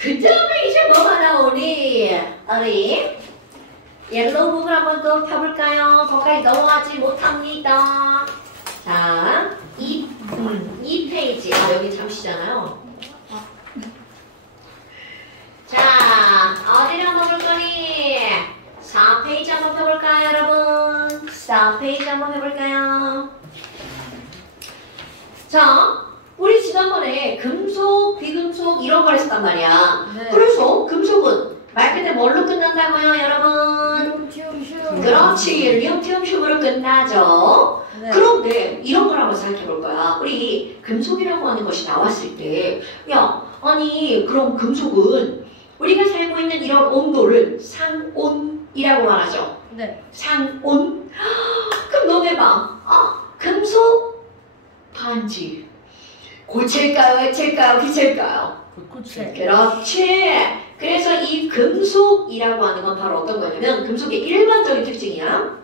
그 다음에 이제 뭐가 나오니? 우리 옐로우 북을 한번 또 펴볼까요? 거기까지 넘어가지 못합니다. 자, 이 페이지. 여기 잠시잖아요. 자, 어디를 한번 볼 거니? 4페이지 한번 펴볼까요, 여러분? 4페이지 한번 펴볼까요? 자, 우리 지난번에 금속, 비금속 이런 걸 했단 말이야. 네. 그래서 금속은 말 그대로 뭘로 끝난다고요, 여러분? 리튬. 그렇지, 리튬-슘으로 끝나죠. 네. 그런데 이런 걸 한번 생각해 볼 거야. 우리 금속이라고 하는 것이 나왔을 때, 야, 아니 그럼 금속은 우리가 살고 있는 이런 온도를 상온이라고 말하죠. 네. 상온? 그럼 너네 봐. 금속 반지. 고체일까요? 액체일까요? 기체일까요? 고체. 그렇지. 그래서 이 금속이라고 하는 건 바로 어떤 거냐면 금속의 일반적인 특징이야.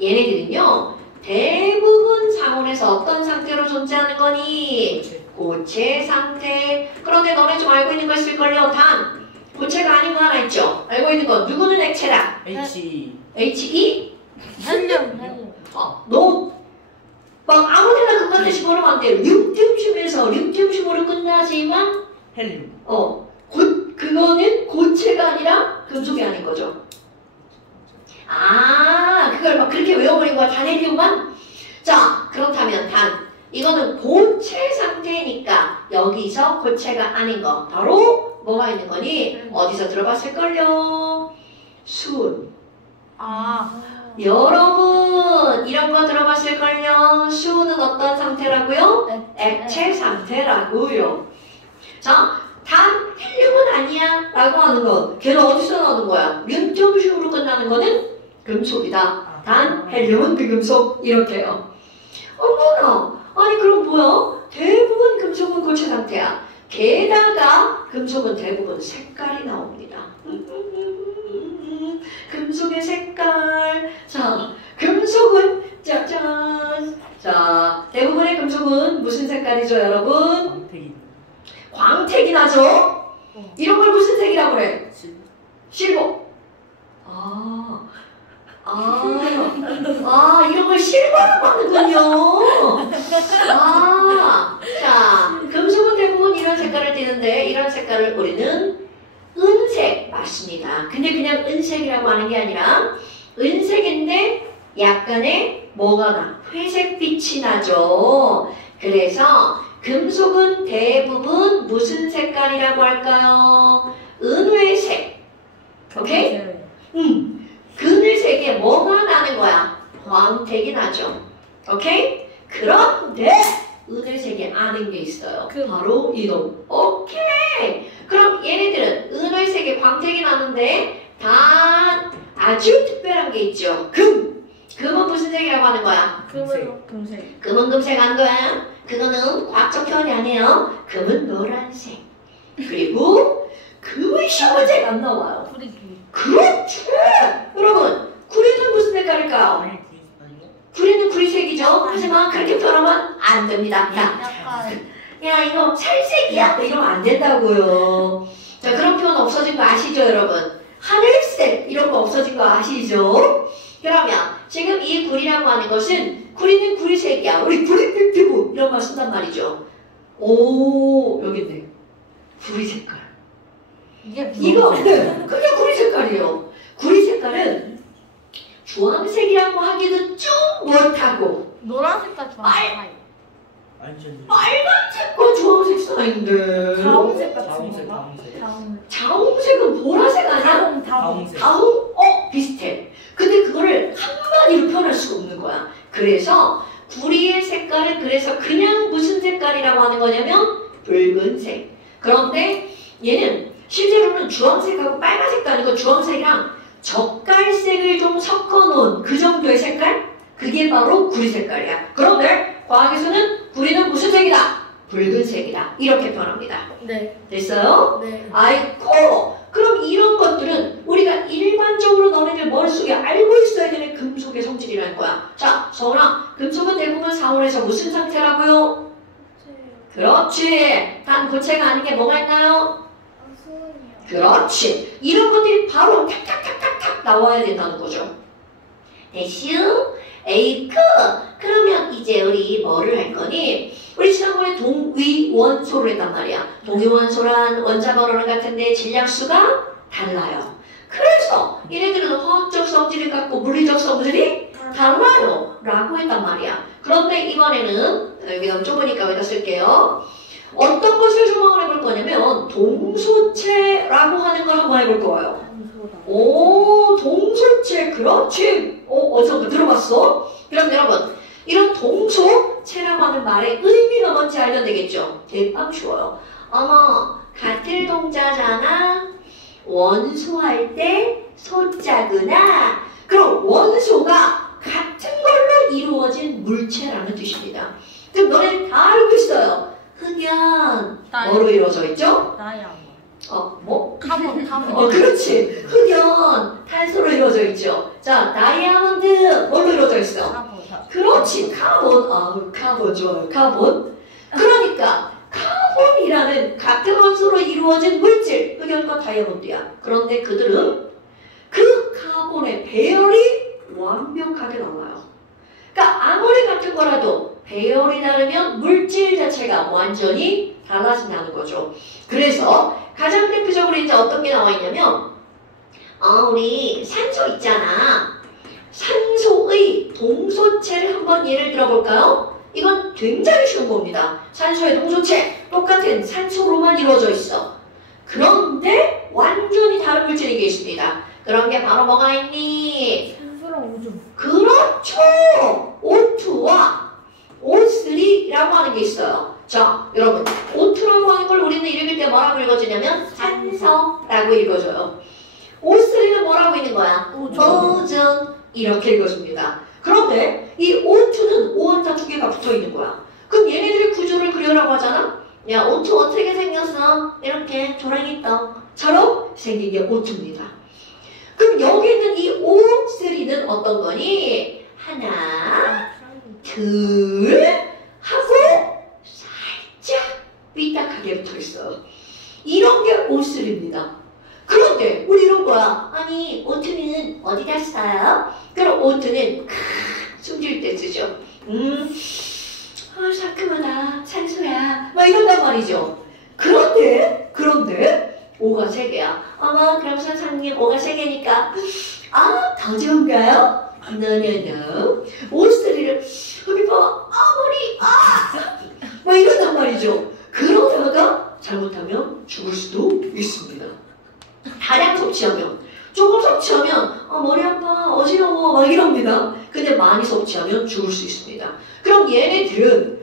얘네들은요. 대부분 상온에서 어떤 상태로 존재하는 거니? 고체 상태. 그런데 너네 좀 알고 있는 거 있을걸요? 단 고체가 아닌 거 하나 있죠? 알고 있는 거 누구는 액체다? H. He? 헬륨. 너 막 아무데나 그만 대시 보면 안 돼요. 리튬-슘에서 리튬-슘으로 끝나지만 헬륨. 그거는 고체가 아니라 금속이 아닌 거죠. 그걸 막 그렇게 외워버린 거야. 단헬륨만? 자, 그렇다면 이거는 고체 상태니까 여기서 고체가 아닌 거 바로 뭐가 있는 거니? 어디서 들어봤을걸요? 수은. 여러분 이런 거 들어봤을걸요? 수은은 어떤 상태라고요? 액체 상태라고요. 자, 단 헬륨은 아니야 라고 하는 건 걔는 어디서 나오는 거야? 리튬-슘으로 끝나는 거는 금속이다. 단 헬륨은 비금속 이렇게요. 어머나, 아니 그럼 뭐야? 대부분 금속은 고체 상태야. 게다가 금속은 대부분 색깔이 나옵니다. 금속의 색깔. 자, 금속은 짜잔. 자, 대부분의 금속은 무슨 색깔이죠, 여러분? 광택이. 광택이 나죠? 이런 걸 무슨 색이라고 그래? 실버. 이런 걸 실버라고 하는군요. 자, 금속은 대부분 이런 색깔을 띠는데 이런 색깔을 우리는 은색 맞습니다. 근데 그냥 은색이라고 하는 게 아니라 은색인데 약간의 뭐가 나? 회색빛이 나죠. 그래서 금속은 대부분 무슨 색깔이라고 할까요? 은회색. 오케이? 그늘색에 뭐가 나는 거야? 광택이 나죠. 오케이? 그런데 은혈색이 아닌 게 있어요. 바로 이놈. 오케이. 그럼 얘네들은 은혈색에 광택이 나는데 단 아주 특별한 게 있죠. 금은 무슨 색이라고 하는 거야? 금색. 금은 금색 하는 거야. 그거는 과학적 표현이 아니에요. 금은 노란색. 그리고 금은 흰색 안 나와요. 그렇지. 여러분, 구리는 무슨 색깔일까요? 구리는 구리색이죠. 하지만 그렇게 표현하면 안 됩니다. 야 이거 찰색이야 이러면 안 된다고요. 자, 그런 표현 없어진 거 아시죠, 여러분? 하늘색 이런 거 없어진 거 아시죠? 그러면 지금 이 구리라고 하는 것은 구리는 구리색이야. 우리 구리 피부 이런 말 쓴단 말이죠. 오, 여기 있네. 구리 색깔. 이거 그게 구리 색깔이에요. 구리 색깔은 주황색이라고 하기도 좀 못하고 노란색깔 좋아해요. 빨간색과 주황색 사이인데 자홍색 같은 자홍색, 건가? 자홍색은 보라색 아니야? 다홍? 비슷해. 근데 그거를 한마디로 표현할 수가 없는 거야. 그래서 구리의 색깔은 그래서 그냥 무슨 색깔이라고 하는 거냐면 붉은색. 그런데 얘는 실제로는 주황색하고 빨간색도 아니고 주황색이랑 젓갈색을 좀 섞어놓은 그 정도의 색깔? 그게 바로 구리 색깔이야. 그런데 과학에서는 구리는 무슨 색이다? 붉은색이다. 이렇게 표현합니다. 네. 됐어요? 네. 아이고, 그럼 이런 것들은 우리가 일반적으로 너네들 머릿속에 알고 있어야 되는 금속의 성질이라는 거야. 자, 서원아, 금속은 대부분 상온에서 무슨 상태라고요? 그렇지. 단 고체가 아닌 게 뭐가 있나요? 그렇지. 이런 것들이 바로 탁탁탁탁탁 나와야 된다는 거죠. 됐슈? 에이크. 그러면 이제 우리 뭐를 할 거니? 우리 지난번에 동위원소를 했단 말이야. 동위원소란 원자번호랑 같은데 질량수가 달라요. 그래서 얘네들은 화학적 성질을 갖고 물리적 성질이 달라요 라고 했단 말이야. 그런데 이번에는 여기 너무 좁으니까 여기다 쓸게요. 어떤 것을 조망을 해볼 거냐면 동소체라고 하는 걸 한번 해볼 거예요. 오, 동소체. 그렇지. 어디서 들어봤어? 그럼 여러분, 이런 동소체라고 하는 말의 의미가 뭔지 알면 되겠죠? 대빵 쉬워요. 어머, 같은 동자잖아. 원소할 때 소자구나. 그럼 원소가 같은 걸로 이루어진 물체라는 뜻입니다. 그럼 너네 다 알고 있어요. 흑연 뭐로 이루어져 있죠? 다이아몬드. 뭐? 카본. 그렇지. 흑연 탄소로 이루어져 있죠. 자, 다이아몬드 뭘로 이루어져 있어? 카본. 그렇지. 카본. 카본 좋아요. 카본. 그러니까 카본이라는 같은 원소로 이루어진 물질, 흑연과 다이아몬드야. 그런데 그들은 그 카본의 배열이 완벽하게 달라요. 그러니까 아무리 같은 거라도 배열이 다르면 물질 자체가 완전히 달라진다는 거죠. 그래서 가장 대표적으로 이제 어떤 게 나와 있냐면 우리 산소 있잖아. 산소의 동소체를 한번 예를 들어볼까요? 이건 굉장히 쉬운 겁니다. 산소의 동소체 똑같은 산소로만 이루어져 있어. 그런데 완전히 다른 물질이 게 있습니다. 그런 게 바로 뭐가 있니? 산소랑 오존. 그렇죠. O2와 O3라고 하는 게 있어요. 자, 여러분, O2라고 하는 걸 우리는 읽을 때 뭐라고 읽어주냐면 산소라고 읽어줘요. O3는 뭐라고 있는 거야? 오존. 이렇게 읽어줍니다. 그런데 이 O2는 오원자 두 개가 붙어 있는 거야. 그럼 얘네들의 구조를 그려라고 하잖아? 야, O2 어떻게 생겼어? 이렇게 조랑이 떡처럼 생긴 게 O2입니다. 그럼 여기 있는 이 O3는 어떤 거니? 하나, 둘 하고 살짝 삐딱하게 붙어 있어. 이런 게 O3입니다. 그런데 우리 이런 거야. 아니, O2는 어디다 써요? 그럼 O2는 숨질 때 쓰죠. 상큼하다. 산소야. 막 이런단 말이죠. 그런데 O가 3개야. 그럼 선생님 O가 3개니까 더 좋은가요? No. O3를 여기 봐. 머리. 막 이런단 말이죠. 그러다가 잘못하면 죽을 수도 있습니다. 다량 섭취하면, 조금 섭취하면 머리 아파, 어지러워 막 이럽니다. 근데 많이 섭취하면 죽을 수 있습니다. 그럼 얘네들은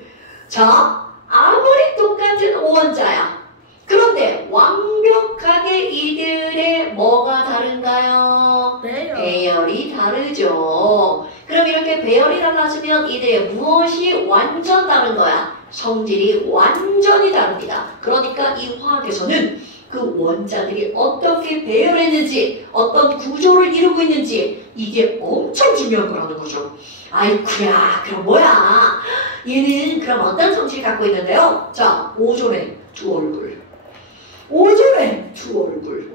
자, 아무리 똑같은 오원자야. 그런데 완벽하게 이들의 뭐가 다른가요? 배열이 다르죠. 그럼 이렇게 배열이 달라지면 이들의 무엇이 완전 다른 거야? 성질이 완전히 다릅니다. 그러니까 이 화학에서는 그 원자들이 어떻게 배열했는지, 어떤 구조를 이루고 있는지 이게 엄청 중요한 거라는 거죠. 아이쿠야, 그럼 뭐야? 얘는 그럼 어떤 성질을 갖고 있는데요? 자, 오존의 두 얼굴. 오존의 두 얼굴.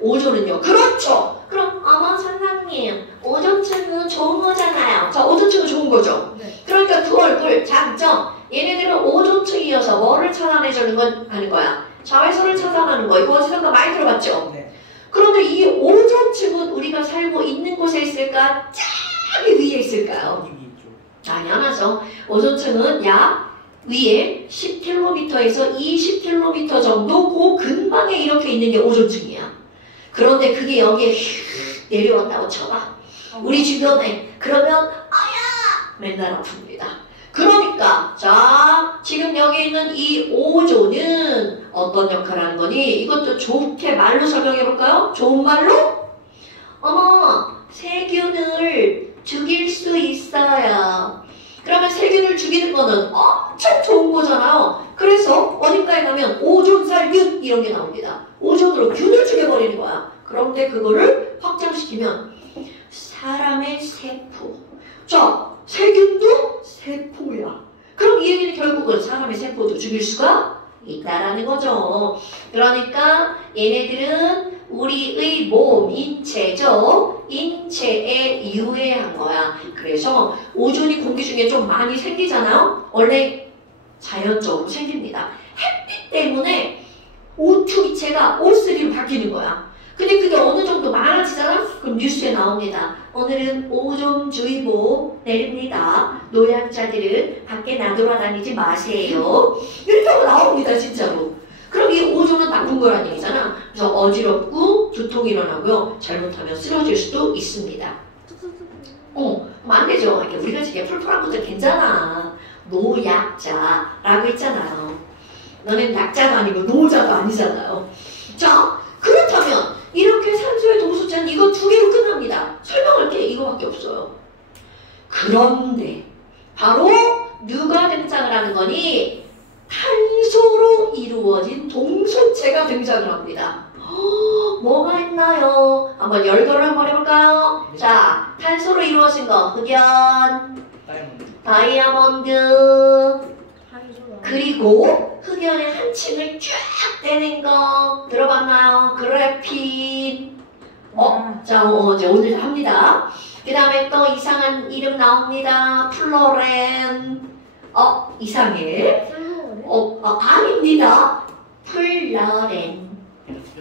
오존은요? 그렇죠. 그럼 선생님, 오존층은 좋은 거잖아요. 자, 오존층은 좋은 거죠. 네. 그러니까 두 얼굴, 장점. 얘네들은 오존층이어서 뭐를 차단해주는 건 하는 거야? 자외선을 차단하는 거. 이거 어디선가 많이 들어봤죠? 네. 그런데 이 오존층은 우리가 살고 있는 곳에 있을까? 저기 위에 있을까요? 당연하죠. 오존층은 약 위에 10km에서 20km 정도 그 근방에 이렇게 있는 게 오존층이야. 그런데 그게 여기에 내려왔다고 쳐봐. 우리 주변에. 그러면 맨날 아픕니다. 그러니까 자, 지금 여기 있는 이 오존은 어떤 역할을 하는 거니? 이것도 좋게 말로 설명해 볼까요? 좋은 말로? 세균을 죽일 수 있어요. 그러면 세균을 죽이는 거는 엄청 좋은 거잖아요. 그래서 어딘가에 가면 오존살균 이런 게 나옵니다. 오존으로 균을 죽여버리는 거야. 그런데 그거를 확장시키면 사람의 세포. 자, 세균도 세포야. 그럼 이 얘기는 결국은 사람의 세포도 죽일 수가 있다라는 거죠. 그러니까 얘네들은 우리의 몸, 인체죠. 인체에 유해한 거야. 그래서 오존이 공기 중에 좀 많이 생기잖아요. 원래 자연적으로 생깁니다. 햇빛 때문에 O2 기체가 O3로 바뀌는 거야. 근데 그게 어느 정도 많아지잖아? 그럼 뉴스에 나옵니다. 오늘은 오존주의보 내립니다. 노약자들은 밖에 나돌아다니지 마세요. 이렇게 나옵니다, 진짜로. 그럼 이 오존은 나쁜 거란 얘기잖아. 그래서 어지럽고 두통이 일어나고요. 잘못하면 쓰러질 수도 있습니다. 그럼 안 되죠. 이렇게 우리가 지금 풀풀한 것들 괜찮아. 노약자라고 했잖아요. 너는 약자도 아니고 노자도 아니잖아요. 자, 그렇다면 이렇게 산소의 동수자는 이거 두 개로 끝납니다. 설명할 게 이거밖에 없어요. 그런데 바로 누가 등장을 하는 거니? 탄소로 이루어진 동소체가 등장을 합니다. 뭐가 있나요? 한번 열거를 한번 해볼까요? 자, 탄소로 이루어진 거 흑연, 다이아몬드, 그리고 흑연의 한 층을 쫙 떼낸 거 들어봤나요? 그래핀. 자, 이제 오늘 합니다. 그 다음에 또 이상한 이름 나옵니다. 플로렌. 이상해. 아닙니다. 플러렌.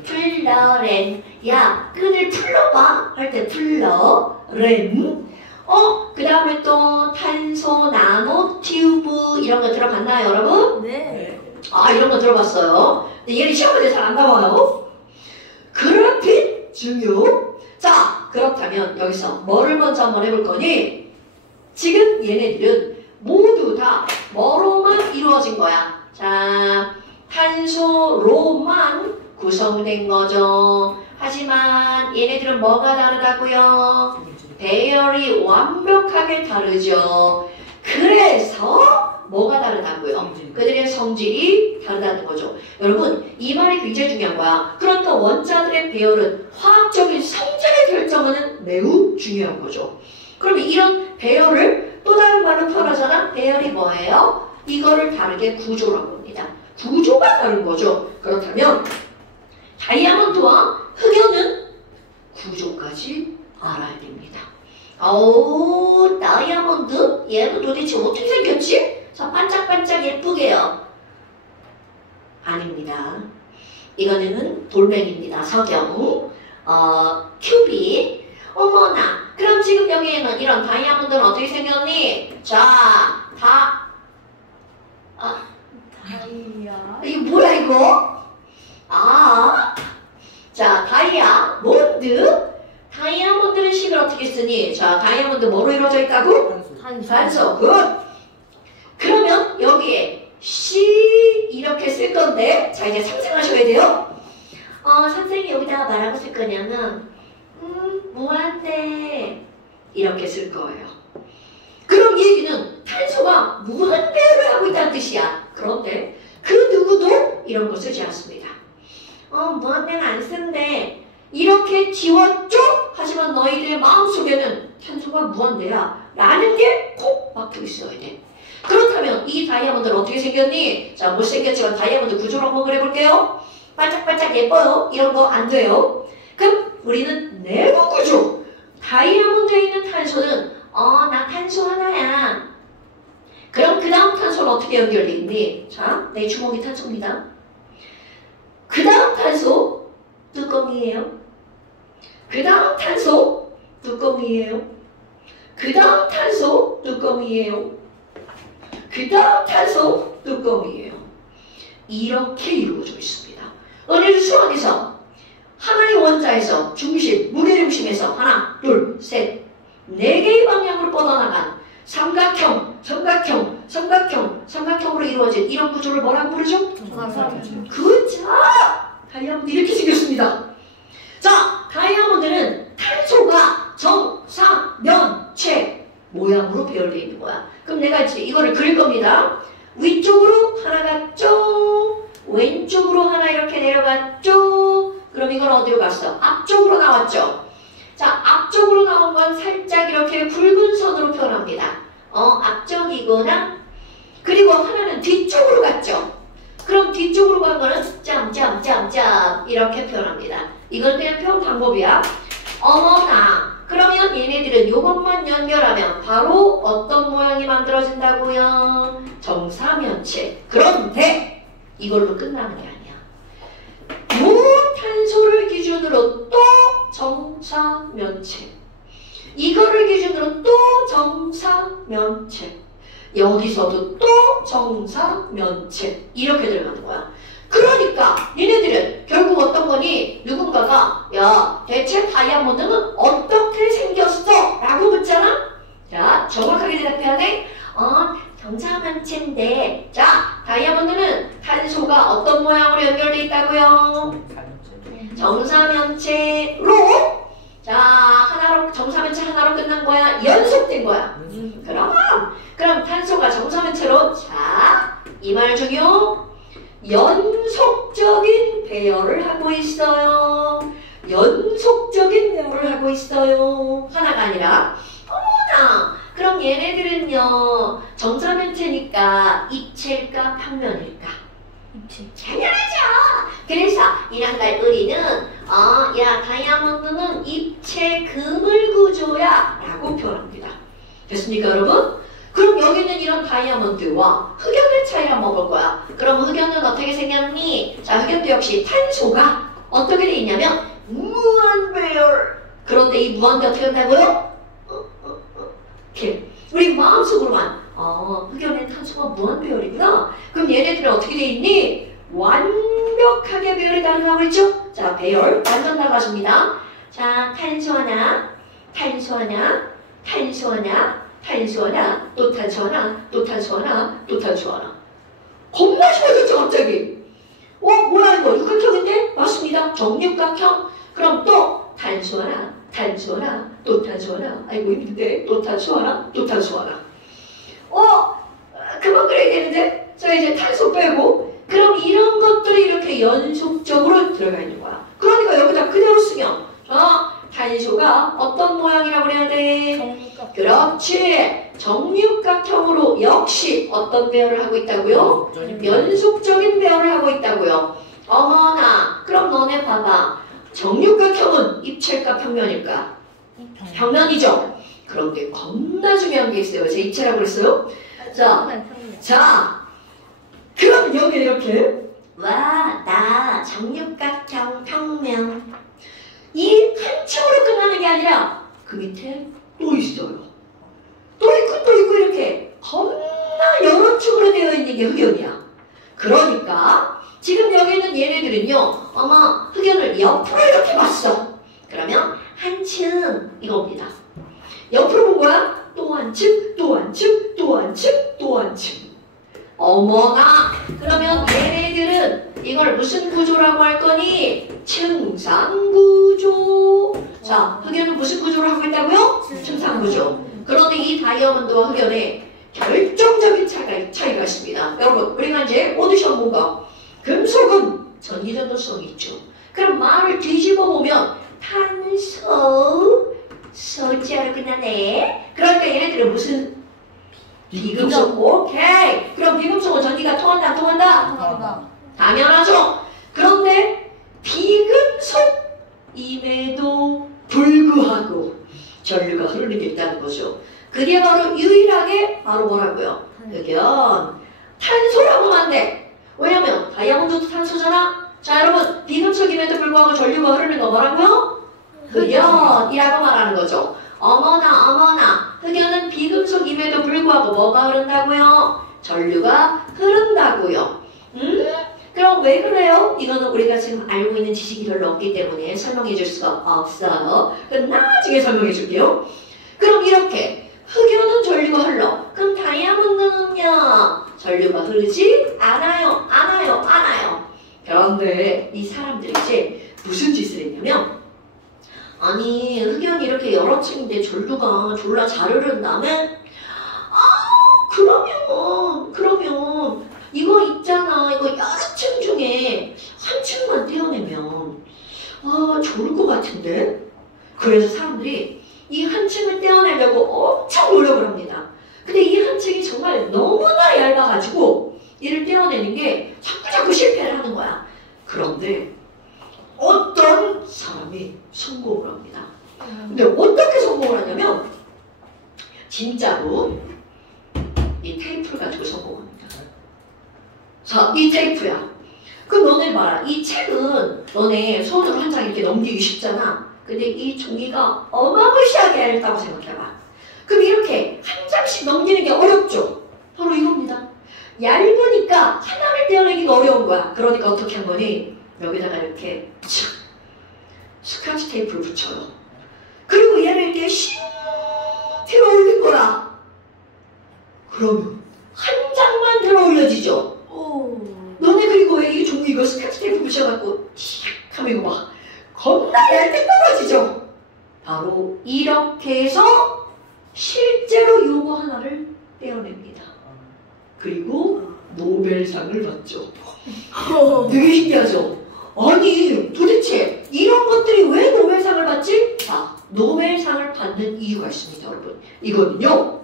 플러렌. 야, 끈을 풀러봐. 할 때 플러렌. 그 다음에 또 탄소 나노 튜브 이런 거 들어봤나요, 여러분? 네. 이런 거 들어봤어요. 근데 얘는 시험에 잘 안 나와요. 그래핀 중요. 자, 그렇다면 여기서 뭐를 먼저 한번 해볼 거니? 지금 얘네들은 모두 다 뭐로만 이루어진 거야? 자, 탄소로만 구성된 거죠. 하지만 얘네들은 뭐가 다르다고요? 배열이 완벽하게 다르죠. 그래서 뭐가 다르다고요? 그들의 성질이 다르다는 거죠. 여러분, 이 말이 굉장히 중요한 거야. 그러니까 원자들의 배열은 화학적인 성질을 결정하는 매우 중요한 거죠. 그럼 이런 배열을 또 다른 말로 표현하잖아. 배열이 뭐예요? 이거를 다르게 구조라고 합니다. 구조가 다른 거죠. 그렇다면 다이아몬드와 흑연은 구조까지 알아야 됩니다. 다이아몬드? 얘는 도대체 어떻게 생겼지? 자, 반짝반짝 예쁘게요. 아닙니다. 이거는 돌멩입니다. 석영. 큐빅. 어머나. 그럼 지금 여기에는 이런 다이아몬드는 어떻게 생겼니? 자, 다이아. 이거 뭐야 이거? 자, 다이아몬드. 다이아몬드는 식을 어떻게 쓰니? 자, 다이아몬드 뭐로 이루어져 있다고? 산소. 굿. 그러면 여기에 C 이렇게 쓸 건데, 자, 이제 상상하셔야 돼요. 선생님이 여기다가 뭐라고 쓸 거냐면, 무한대 이렇게 쓸 거예요. 그럼 이 얘기는 탄소가 무한대를 하고 있다는 뜻이야. 그런데 그 누구도 이런 거 쓰지 않습니다. 무한대는 안 쓴대. 이렇게 지웠죠? 하지만 너희들의 마음속에는 탄소가 무한대야 라는 게 콕 박혀 있어야 돼. 그렇다면 이 다이아몬드는 어떻게 생겼니? 자, 못생겼지만 다이아몬드 구조로 한번 그려볼게요. 반짝반짝 예뻐요. 이런 거 안 돼요. 그럼 우리는 내부 구조. 다이아몬드에 있는 탄소는 나 탄소 하나야. 그럼 그 다음 탄소는 어떻게 연결돼 있니? 자, 내 주먹이 탄소입니다. 그 다음 탄소 뚜껑이에요. 그 다음 탄소 뚜껑이에요. 그 다음 탄소 뚜껑이에요. 그 다음 탄소 뚜껑이에요. 이렇게 이루어져 있습니다. 은혜를 수학에서 하나의 원자에서 중심, 무게중심에서 하나, 둘, 셋, 네 개의 방향으로 뻗어나간 삼각형으로 이루어진 이런 구조를 뭐라고 부르죠? 그렇죠. 다이아몬드 이렇게 생겼습니다. 자, 다이아몬드는 탄소가 정사면체 모양으로 배열되어 있는 거야. 그럼 내가 이제 이거를 그릴 겁니다. 위쪽으로 하나 갔죠. 왼쪽으로 하나 이렇게 내려갔죠. 그럼 이건 어디로 갔어? 앞쪽으로 나왔죠. 자, 앞쪽으로 나온 건 살짝 이렇게 굵은 선으로 표현합니다. 앞쪽이구나. 그리고 하나는 뒤쪽으로 갔죠. 그럼 뒤쪽으로 간 거는 짬짬짬짬 이렇게 표현합니다. 이건 그냥 표현 방법이야. 어머나. 그러면 얘네들은 이것만 연결하면 바로 어떤 모양이 만들어진다고요? 정사면체. 그런데 이걸로 끝나는 게 아니야. 요 탄소를 기준으로 또 정사면체. 이거를 기준으로 또 정사면체. 여기서도 또 정사면체. 이렇게 들어가는 거야. 그러니까 얘네들은 결국 어떤 거니? 누군가가 야 대체 다이아몬드는 어떻게 생겼어? 라고 묻잖아? 자 정확하게 대답해야 돼. 정사면체인데 자 다이아몬드는 탄소가 어떤 모양으로 연결되어 있다고요? 정사면체로 자 하나로 정사면체 하나로 끝난 거야? 연속된 거야? 그럼 탄소가 정사면체로 자 이 말 중요 연속적인 배열을 하고 있어요. 연속적인 배열을 하고 있어요. 하나가 아니라 어머나 그럼 얘네들은요 정사면체니까 입체일까 평면일까? 입체. 당연하죠. 그래서 이랑갈 우리는 야 다이아몬드는 입체 그물 구조야 라고 표현합니다. 됐습니까 여러분? 그럼 여기는 이런 다이아몬드와 흑연의 차이를 한번 볼 거야. 그럼 흑연은 어떻게 생겼니? 자, 흑연도 역시 탄소가 어떻게 돼 있냐면 무한배열. 그런데 이 무한대 어떻게 한다고요? 이렇게 우리 마음속으로만 흑연의 탄소가 무한배열이구나. 그럼 얘네들은 어떻게 돼 있니? 완벽하게 배열이 다르다고 했죠? 자, 배열 완전 나가십니다. 자, 탄소 하나, 탄소 하나, 탄소 하나, 탄소 하나, 또 탄소 하나, 또 탄소 하나, 또 탄소 하나. 겁나 심해졌죠 갑자기. 뭐야 이거 육각형인데? 맞습니다. 정육각형. 그럼 또 탄소 하나, 탄소 하나, 또 탄소 하나. 아이고 힘든데 또 탄소 하나, 또 탄소 하나. 그만 그래야 되는데? 자 이제 탄소 빼고 그럼 이런 것들이 이렇게 연속적으로 들어가 있는 거야. 그러니까 여기다 그대로 쓰면 탄소가 어떤 모양이라고 그래야 돼? 정육각. 그렇지. 정육각형으로 역시 어떤 배열을 하고 있다고요? 연속적인 배열을 하고 있다고요. 어머나. 그럼 너네 봐봐. 정육각형은 입체일까 평면일까? 평면이죠. 그런데 겁나 중요한 게 있어요. 제가 입체라고 그랬어요? 자, 그럼 여기 이렇게 나 정육각형 평면 이 한 층으로 끝나는 게 아니라 그 밑에 또 있어요. 또 있고 이렇게 겁나 여러 층으로 되어 있는 게 흑연이야. 그러니까 지금 여기는 얘네들은요 아마 흑연을 옆으로 이렇게 봤어. 그러면 한 층 이겁니다. 옆으로 본 거야? 또 한 층, 또 한 층, 또 한 층, 또 한 층. 어머나. 그러면 얘네들은 이걸 무슨 구조라고 할 거니? 층상구조. 자, 흑연은 무슨 구조를 하고 있다고요? 층상구조. 그런데 이 다이아몬드와 흑연에 결정적인 차이가 있습니다. 여러분, 우리가 이제 오디션 본 거. 금속은 전기전도성이 있죠. 그럼 말을 뒤집어 보면 탄소, 소자로 끝나네. 그러니까 얘네들은 무슨 비금속. 오케이. 그럼 비금속은 전기가 통한다, 안 통한다? 당연하죠. 그런데 비금속임에도 불구하고 전류가 흐르는 게 있다는 거죠. 그게 바로 유일하게 바로 뭐라고요? 흑연. 탄소라고 하면 안 돼. 왜냐면 다이아몬드도 탄소잖아. 자 여러분 비금속임에도 불구하고 전류가 흐르는 거 뭐라고요? 흑연이라고 말하는 거죠. 어머나 흑연은 비금속임에도 불구하고 뭐가 흐른다고요? 전류가 흐른다고요. 그럼 왜 그래요? 이거는 우리가 지금 알고 있는 지식이 별로 없기 때문에 설명해 줄 수가 없어요. 그럼 나중에 설명해 줄게요. 그럼 이렇게 흑연은 전류가 흘러. 그럼 다이아몬드는요? 전류가 흐르지 않아요. 그런데 이 사람들이 이제 무슨 짓을 했냐면 아니 흑연이 이렇게 여러 층인데 전류가 졸라 잘 흐른다면 그러면 이거 있잖아. 이거 여러 층 중에 한 층만 떼어내면 좋을 것 같은데. 그래서 사람들이 이 한 층을 떼어내려고 엄청 노력을 합니다. 근데 이 한 층이 정말 너무나 얇아가지고 이를 떼어내는 게 자꾸 실패를 하는 거야. 그런데 어떤 사람이 성공을 합니다. 근데 어떻게 성공을 하냐면 진짜로 이 테이프를 가지고 성공합니다. 자, 이 테이프야. 그럼 너네 봐라. 이 책은 너네 손으로 한 장 이렇게 넘기기 쉽잖아. 근데 이 종이가 어마무시하게 얇다고 생각해봐. 그럼 이렇게 한 장씩 넘기는 게 어렵죠? 바로 이겁니다. 얇으니까 하나를 떼어내기가 어려운 거야. 그러니까 어떻게 한 거니? 여기다가 이렇게 스카치 테이프를 붙여요. 그리고 얘를 이렇게 슉 들어 올린 거야. 그러면 한 장만 들어 올려지죠? 너네 그리고 왜 이 종이 이거 스카치 테이프 붙여갖고 칙 하면 이거 막 겁나 얇게 떨어지죠? 바로 이렇게 해서 실제로 요거 하나를 떼어냅니다. 그리고 노벨상을 받죠. 되게 신기하죠? 아니 도대체 이런 것들이 왜 노벨상을 받지? 자, 노벨상을 받는 이유가 있습니다, 여러분. 이거는요,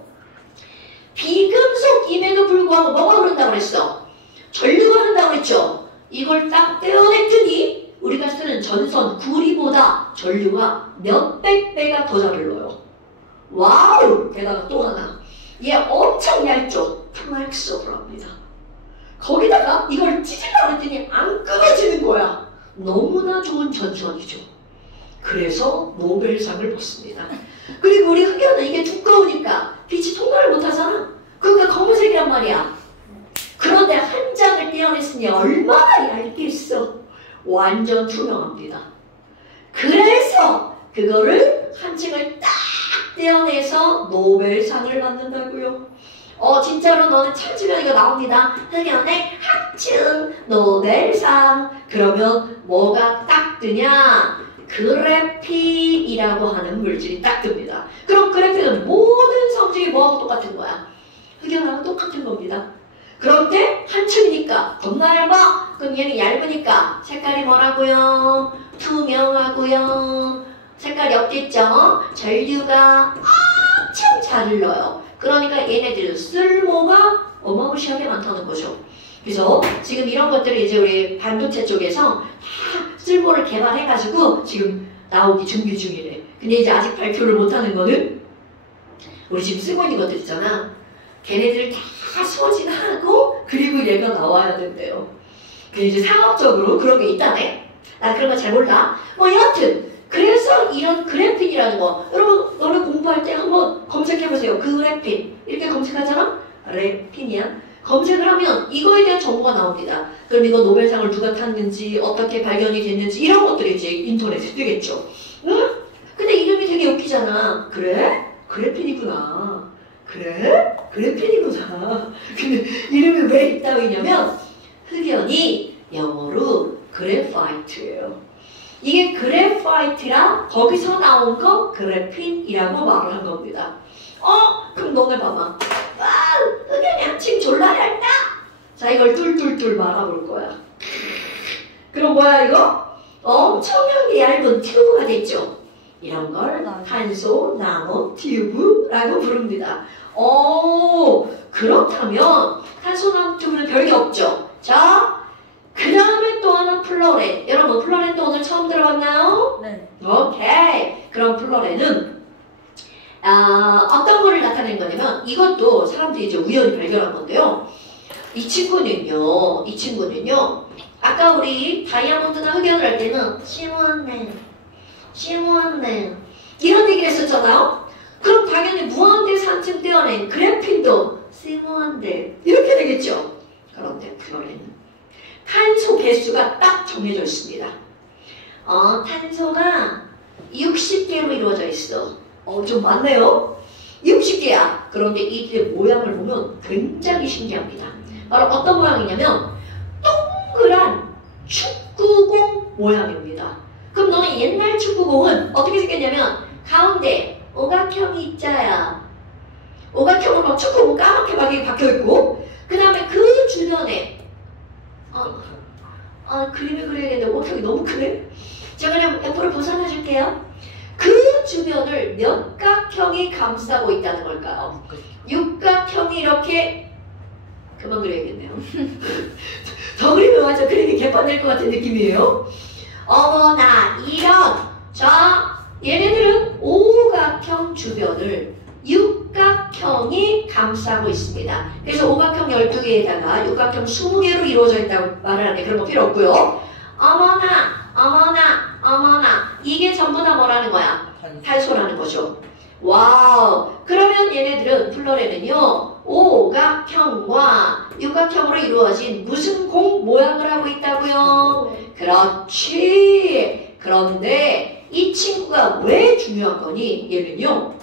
비금속임에도 불구하고 뭐가 흐른다고 그랬어? 전류가 흐른다고 그랬죠? 이걸 딱 떼어냈더니 우리가 쓰는 전선 구리보다 전류가 몇백 배가 더 잘 흘러요. 와우! 게다가 또 하나, 얘 엄청 얇죠? 플렉서블합니다. 거기다가 이걸 찢으려고 했더니 안 끊어지는 거야. 너무나 좋은 전선이죠. 그래서 노벨상을 받습니다. 그리고 우리 흑연은 이게 두꺼우니까 빛이 통과를 못하잖아. 그러니까 검은색이란 말이야. 그런데 한 장을 떼어냈으니 얼마나 얇겠어. 완전 투명합니다. 그래서 그거를 한 층을 딱 떼어내서 노벨상을 받는다고요. 진짜로 너는 찾으면 이거 나옵니다. 흑연의 학층 노벨상. 그러면 뭐가 딱 뜨냐? 그래핀이라고 하는 물질이 딱 뜹니다. 그럼 그래핀은 모든 성질이 뭐하고 똑같은 거야? 흑연하고 똑같은 겁니다. 그런데 한 층이니까 겁나 얇아. 그럼 얘는 얇으니까 색깔이 뭐라고요? 투명하고요. 색깔이 없겠죠? 전류가 엄청 잘 흘러요. 그러니까 얘네들은 쓸모가 어마무시하게 많다는 거죠. 그래서 지금 이런 것들을 이제 우리 반도체 쪽에서 다 쓸모를 개발해가지고 지금 나오기 준비 중이래. 근데 이제 아직 발표를 못하는 거는 우리 지금 쓰고 있는 것들 있잖아. 걔네들을 다 소진하고 그리고 얘가 나와야 된대요. 근데 이제 상업적으로 그런 게 있다네. 나 그런 거 잘 몰라. 뭐 여하튼 그래서 이런 그래핀이라는 거, 여러분 너네 공부할 때 한번 검색해보세요. 그래핀 이렇게 검색하잖아? 래핀이야. 검색을 하면 이거에 대한 정보가 나옵니다. 그럼 이거 노벨상을 누가 탔는지 어떻게 발견이 됐는지 이런 것들이 이제 인터넷에 뜨겠죠. 응? 근데 이름이 되게 웃기잖아. 그래? 그래핀이구나. 그래? 그래핀이구나. 근데 이름이 왜 이따위냐면 흑연이 영어로 그래파이트예요. 이게 그래파이트랑 거기서 나온 거 그래핀이라고 말을 한 겁니다. 그럼 너네 봐봐. 와, 흑연이 한층 졸라 얇다. 자, 이걸 뚫뚫뚫 말아볼 거야. 그럼 뭐야 이거? 엄청나게 얇은 튜브가 됐죠. 이런 걸 탄소 나노 튜브라고 부릅니다. 그렇다면 탄소 나노 튜브는 별게 없죠. 자, 그 다음에 또 하나 플로렌. 여러분 플로렌도 오늘 처음 들어봤나요? 네. 오케이. 그럼 플로렌은 어떤 거를 나타낸 거냐면 이것도 사람들이 이제 우연히 발견한 건데요. 이 친구는요 아까 우리 다이아몬드나 흑연을 할 때는 시원해 이런 얘기를 했었잖아요. 그럼 당연히 무한대에서 한층 떼어낸 그래핀도 시원해 이렇게 되겠죠. 그런데 플로렌은 탄소 개수가 딱 정해져 있습니다. 탄소가 60개로 이루어져 있어. 좀 많네요. 60개야. 그런데 이들의 모양을 보면 굉장히 신기합니다. 바로 어떤 모양이냐면 동그란 축구공 모양입니다. 그럼 너는 옛날 축구공은 어떻게 생겼냐면 가운데 오각형이 있자야. 오각형으로 막 축구공 까맣게 막 박혀있고 그 다음에 그 주변에 그림을 그려야겠는데 오각형이 너무 크네. 제가 그냥 옆으로 벗어나줄게요. 그 주변을 몇 각형이 감싸고 있다는 걸까요? 육각형이 이렇게 그만 그려야겠네요. 더 그리면 완전 그림이 개판될 것 같은 느낌이에요. 어머나 이런. 자, 얘네들은 오각형 주변을 육각형이 감싸고 있습니다. 그래서 오각형 12개에다가 육각형 20개로 이루어져 있다고 말을 하는데 그런 거 필요 없고요. 어머나 어머나 어머나 이게 전부 다 뭐라는 거야? 탄소라는 거죠. 와우. 그러면 얘네들은 플로레는요 오각형과 육각형으로 이루어진 무슨 공 모양을 하고 있다고요? 그렇지. 그런데 이 친구가 왜 중요한 거니? 얘는요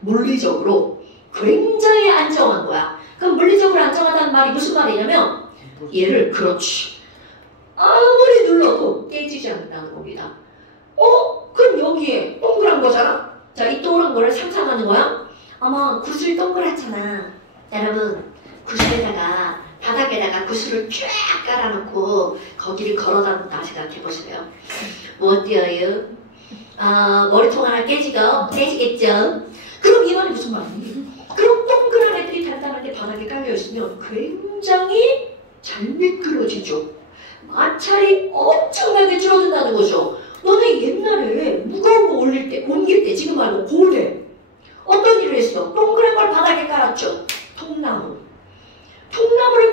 물리적으로 굉장히 안정한 거야. 그럼 물리적으로 안정하다는 말이 무슨 말이냐면 얘를 그렇지 아무리 눌러도 깨지지 않는다는 겁니다. 그럼 여기에 동그란 거잖아. 자, 이 동그란 거를 상상하는 거야. 어머, 구슬 동그랗잖아. 여러분, 구슬에다가 바닥에다가 구슬을 쫙 깔아놓고 거기를 걸어다닌다 생각해보세요. 뭐 어때요? 머리통 하나 깨지겠죠? 그럼 이 말이 무슨 말이니? 그럼 동그란 애들이 단단하게 바닥에 깔려있으면 굉장히 잘 미끄러지죠. 마찰이 엄청나게 줄어든다는 거죠. 너네 옛날에 무거운 거 옮길 때 지금 말고 고대 어떤 일을 했어? 동그란 걸 바닥에 깔았죠. 통나무를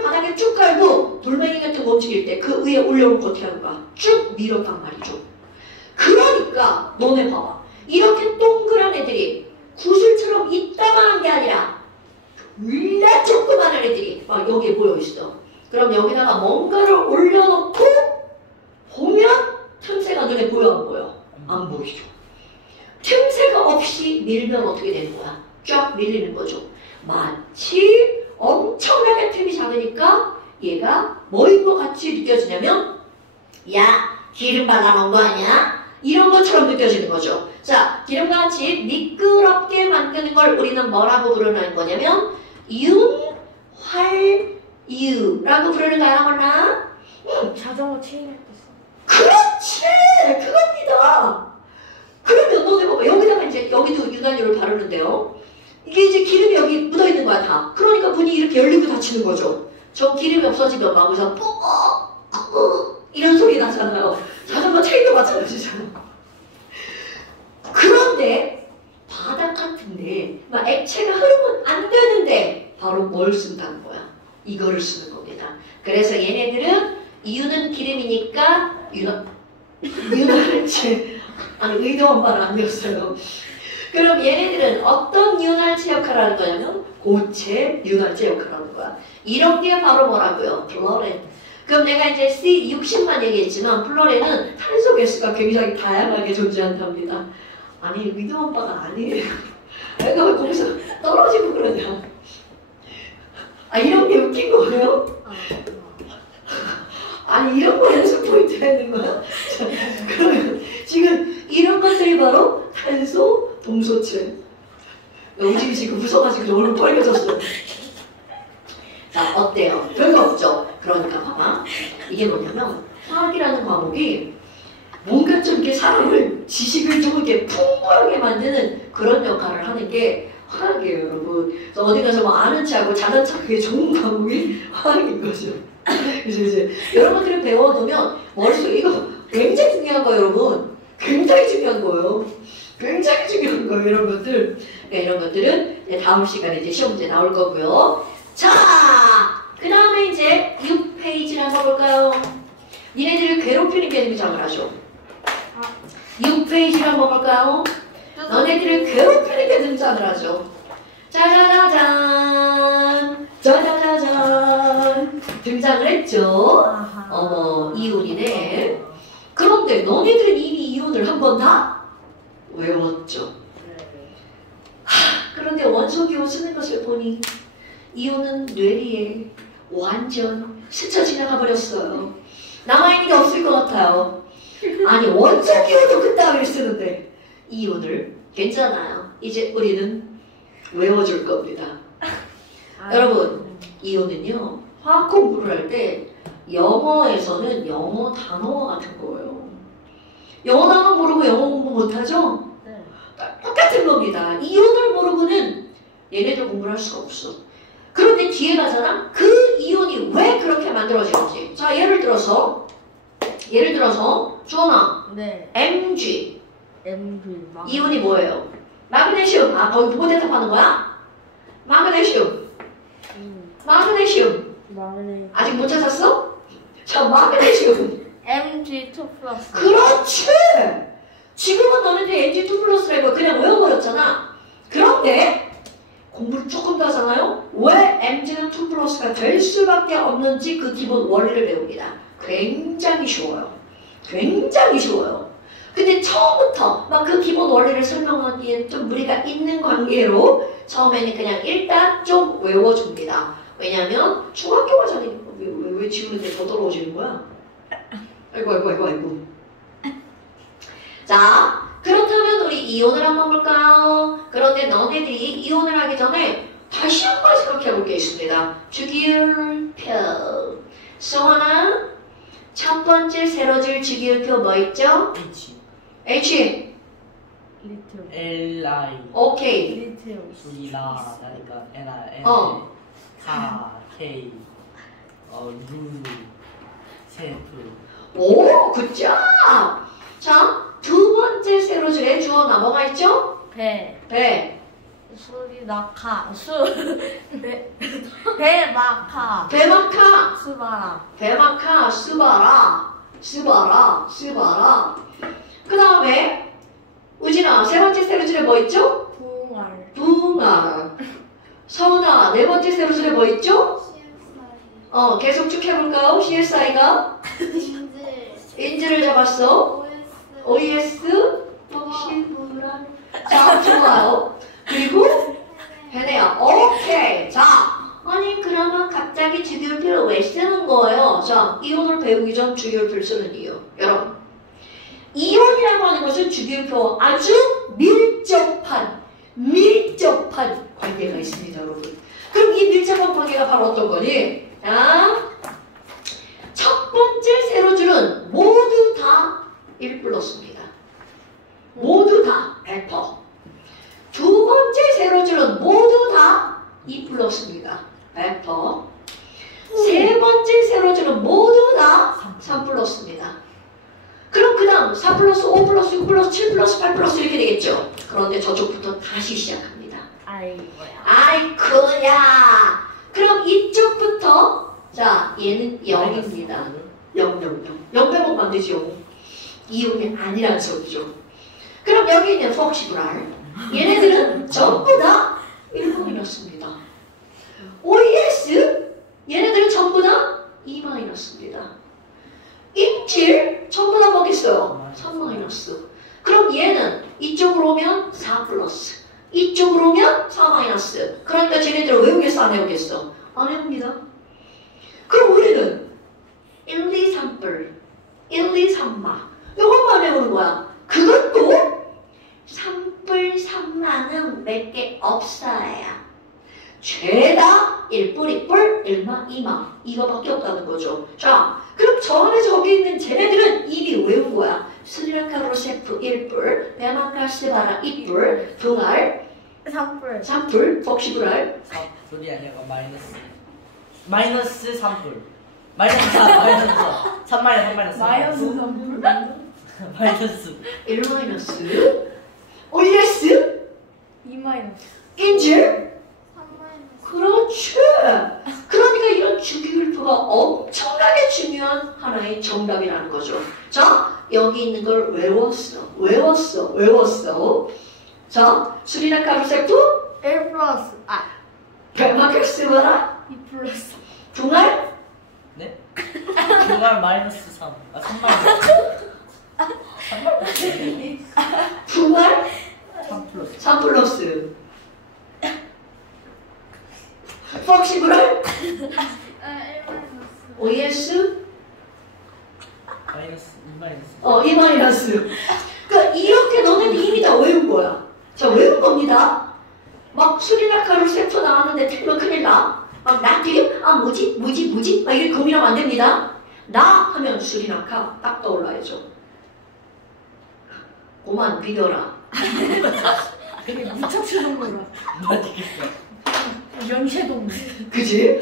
바닥에 쭉 깔고 돌멩이 같은 거 움직일 때 그 위에 올려놓고 어떻게 하는 거야? 쭉 밀었단 말이죠. 그러니까 너네 봐봐. 이렇게 동그란 애들이 구슬처럼 이따만한 게 아니라 졸라 조그만한 애들이 막 여기에 모여있어. 그럼 여기다가 뭔가를 올려놓고 보면 틈새가 눈에 보여 안 보여? 안 보이죠. 틈새가 없이 밀면 어떻게 되는 거야? 쫙 밀리는 거죠. 마치 엄청나게 틈이 작으니까 얘가 뭐인 것 같이 느껴지냐면 야 기름 발라놓은 거 아니야? 이런 것처럼 느껴지는 거죠. 자, 기름같이 미끄럽게 만드는 걸 우리는 뭐라고 부르는 거냐면 윤활유라고 부르는 거 알아보나? 자전거 체인할 때 그렇지! 그겁니다. 그러면 너네 봐봐. 여기다가 이제 여기도 윤활유를 바르는데요. 이게 이제 기름이 여기 묻어있는 거야 다. 그러니까 문이 이렇게 열리고 닫히는 거죠. 저 기름이 없어지면 막 여기서 뽀뽀 이런 소리 나잖아요. 자전거 체인도 마찬가지잖아. 그런데 바닥 같은데 막 액체가 흐르면 안 되는데 바로 뭘 쓴다는 거야? 이거를 쓰는 겁니다. 그래서 얘네들은 이유는 기름이니까 윤활체 아니 의도한 말 아니었어요. 그럼 얘네들은 어떤 윤활체 역할을 하는 거냐면 고체 윤활체 역할을 하는 거야. 이런 게 바로 뭐라고요? 플로렌. 그럼 내가 이제 C60만 얘기했지만 플로렌은 탄소 개수가 굉장히 다양하게 존재한답니다. 아니 의도한 바가 아니에요. 내가 왜 거기서 떨어지고 그러냐. 이런 게 웃긴 거예요? 아니 이런 거 연습 포인트가 있는 거야? 자, 그러면 지금 이런 것들이 바로 탄소 동소체. 우진이 지금 웃어가지고 얼굴 빨개졌어. 자 어때요? 별거 없죠? 그러니까 봐봐. 이게 뭐냐면 화학이라는 과목이 뭔가 좀 이렇게 사람을 지식을 좀 이렇게 풍부하게 만드는 그런 역할을 하는 게 화학이에요, 여러분. 그래서 어디 가서 뭐 아는 체하고 자는 체 그게 좋은 과목이 화학인 거죠. 그래서 이제 여러분들이 배워두면 머릿속에 이거 굉장히 중요한 거예요, 여러분. 굉장히 중요한 거예요. 굉장히 중요한 거예요, 이런 것들. 네, 이런 것들은 이제 다음 시간에 이제 시험 문제 나올 거고요. 자, 그 다음에 이제 6페이지를 한번 볼까요? 니네들을 괴롭히는 게 등장을 하죠. 6페이지를 한번 볼까요? 너네들을 괴롭히는 게 등장을 하죠. 짜자자잔, 짜자자잔 등장을 했죠. 이온이네. 그런데 너네들은 이미 이온을 한 번 다 외웠죠. 그런데 원소기호 쓰는 것을 보니 이온은 뇌리에 완전 스쳐 지나가 버렸어요. 남아있는 게 없을 것 같아요. 아니 원소기호도 그따위를 쓰는데 이온을 괜찮아요. 이제 우리는 외워줄 겁니다. 여러분 이온은요 화학 공부를 할 때 영어에서는 영어 단어와 같은 거예요. 영어 단어 모르고 영어 공부 못하죠? 네. 똑같은 겁니다. 이온을 모르고는 얘네들 공부를 할 수가 없어. 그런데 뒤에 가잖아? 그 이온이 왜 그렇게 만들어지는지. 자, 예를 들어서 주원아, 네. Mg MV 이온이 뭐예요? 마그네슘. 아, 거기 보고 대답하는 거야? 마그네슘. 마그네 아직 못 찾았어? 자, 마그네슘. MG2 플러스. 그렇지! 지금은 너네들 Mg2 플러스라고 그냥 외워버렸잖아. 그런데 공부를 조금 더 하잖아요? 왜 Mg는 2 플러스가 될 수밖에 없는지 그 기본 원리를 배웁니다. 굉장히 쉬워요. 굉장히 쉬워요. 근데 처음부터 막 그 기본 원리를 설명하기엔 좀 무리가 있는 관계로 처음에는 그냥 일단 좀 외워줍니다. 왜냐면 중학교 과정이니까 왜 지우는데 더 떨어지는 거야? 아이고. 자, 그렇다면 우리 이온을 한번 볼까요? 그런데 너네들이 이온을 하기 전에 다시 한번 생각해 볼 게 있습니다. 주기율표. 소원아, 첫 번째 세로줄 주기율표 뭐 있죠? H. 리튬. Li 오케이. 리튬. L이나 그러니까 N 어. K K 루 세프 오, 굿잡! 자, 두 번째 세로줄에 주어나 뭐가 있죠? 배. 배. 수리나카. 배마카. 배마카. 수바라. 배마카, 스바라. 그 다음에 우진아, 세 번째 세로줄에 뭐 있죠? 붕알. 붕아. 서은아, 네 번째 세로줄에 뭐 있죠? 계속 쭉 해볼까요? CSI가 인지를 잡았어. OES, 턱실불안. 자, 좋아요. 그리고 해내야. 오케이. 자, 아니 그러면 갑자기 주기율표를 왜 쓰는 거예요? 자, 이온을 배우기 전 주기율표를 쓰는 이유. 여러분, 이온이라고 하는 것은 주기율표와 아주 밀접한 관계가 있습니다, 여러분. 그럼 이 밀접한 관계가 바로 어떤 거니? 자, 첫 번째 세로줄은 모두 다 1 플러스입니다. 모두 다 100%. 두 번째 세로줄은 모두 다 2 플러스입니다. 100%. 세 번째 세로줄은 모두 다 3 플러스입니다. 그럼 그 다음 4 플러스 5 플러스 6 플러스 7 플러스 8 플러스 이렇게 되겠죠. 그런데 저쪽부터 다시 시작합니다. 아이고야. 아이쿠야. 그럼 이쪽부터 자, 얘는 0입니다. 0 빼먹으면 안 되죠. 이온이 아니라는 소리죠. 그럼 여기 있는 폭시브랄 얘네들은 전부 다 1-입니다. OES 얘네들은 전부 다 2-입니다. 인질 전부 다 뭐겠어요? 3-. 그럼 얘는 이쪽으로 오면 4 플러스 이쪽으로 오면 4-. 그러니까 쟤네들은 외우겠어 안 외우겠어? 안 외웁니다. 그럼 우리는 1, 2, 3뿔 1, 2, 3마 이것만 외우는 거야. 그것도 3뿔 3마는 몇 개 없어야 죄다 1뿔 2뿔 1마 2마 이거밖에 없다는 거죠. 자, 그럼 저 안에 저기 있는 쟤네들은 이미 외운 거야. 스리랑카 로세프 1뿔 베마카스바라 2뿔 붕알 3불. 3뿔 폭시브랄 소리 아니고 마이너스 3불 마이너스 3 마이너스 마이너스 3불. 마이너스 1-. OES 2 마이너스. 인질 그렇지. 그러니까 이런 주기율표가 엄청나게 중요한 하나의 정답이라는 거죠. 자, 여기 있는 걸 외웠어. 자, 수리나카 루세프 1 플러스. 베마카스바라 2 플러스. 붕알 네? 중간 마이너스 3 3 마이너스 붕알 3 플러스 3 플러스 폭시브랄 OES 마이너스 2 마이너스 2-. 그러니까 이렇게 너네들 이미 다 외운 거야. 자, 외운 겁니다. 막 수리나카로 세프 나왔는데 틀리면 큰일 나. 막 나트륨? 뭐지? 막 이렇게 고민하면 안 됩니다. 나 하면 수리나카 딱 떠올라야죠. 고만 비벼라. 되게 무척 추는 거라. 누가 찍겠어 연체동. 그지?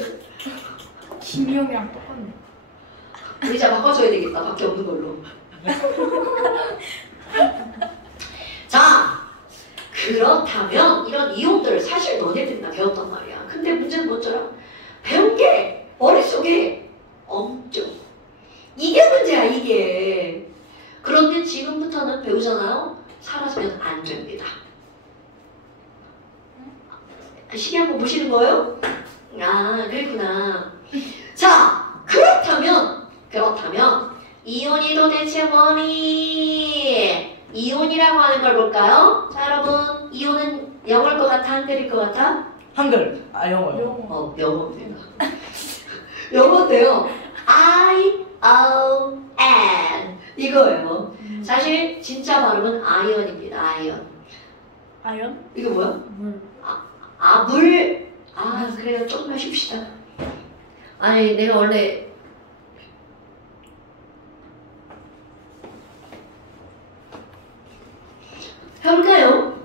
김희영이랑 똑같네. 의자 바꿔줘야 되겠다. 밖에 없는 걸로. 자, 그렇다면 이런 이론들을 사실 너네들이 다 배웠단 말이야. 근데 문제는 뭐더라? 배운 게 머릿속에 엄청. 이게 문제야, 이게. 그런데 지금부터는 배우잖아요? 사라지면 안 됩니다. 시계 한번 보시는 거예요? 아, 그랬구나. 자, 그렇다면 이온이 도대체 뭐니? 이온이라고 하는 걸 볼까요? 자, 여러분, 이온은 영어일 것 같아? 한글일 것 같아? 한글. 아, 영어요. 영어. 영어입니다. 영어인데요. I-O-N 이거예요. 사실 진짜 발음은 아이언입니다. 아이언. 아연? 이거 뭐야? 물. 물. 그래요. 조금만 쉽시다. 아니, 내가 원래 해볼까요?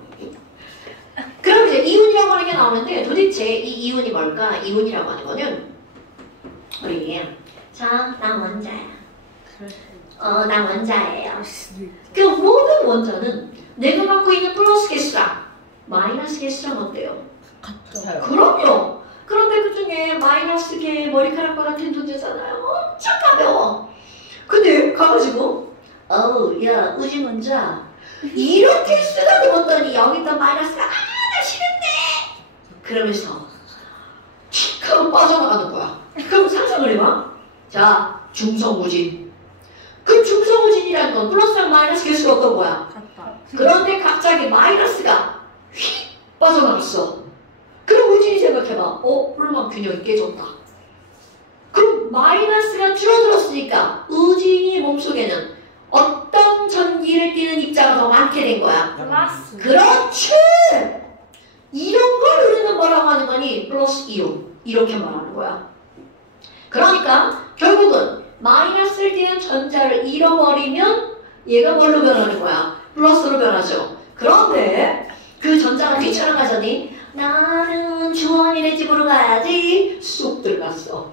그럼 이제 이온이라고 하는 게 나오는데 도대체 이 이온이 뭘까? 이온이라고 하는 거는 우리 자, 난 원자야. 난 원자예요. 그 모든 원자는 내가 갖고 있는 플러스 개수랑 마이너스 개수랑 어때요? 같아요. 그럼요. 그런데 그 중에 마이너스 개 머리카락과 같은 존재잖아요. 엄청 가벼워. 근데 가가지고 야 우주 원자 이렇게 쓰다듬었더니 여기다 마이너스가 나 싫은데 그러면서 칙 하고 빠져나가는 거야. 그럼 상상을 해봐. 자, 중성우진. 그 중성우진이라는 건 플러스랑 마이너스 개수가 어떤 거야? 같다. 그런데 갑자기 마이너스가 휙 빠져나갔어. 그럼 우진이 생각해봐. 홀만 균형이 깨졌다. 그럼 마이너스가 줄어들었으니까 우진이 몸속에는 어떤 전기를 띠는 입자가 더 많게 된 거야? 플러스. 그렇지! 이런 걸 우리는 뭐라고 하는 거니? 플러스 이온. 이렇게 말하는 거야. 그러니까 결국은 마이너스를 띠는 전자를 잃어버리면 얘가 뭘로 변하는 거야? 플러스로 변하죠. 그런데 그 전자가 뛰쳐나가자니 나는 주원이네 집으로 가야지 쑥 들어갔어.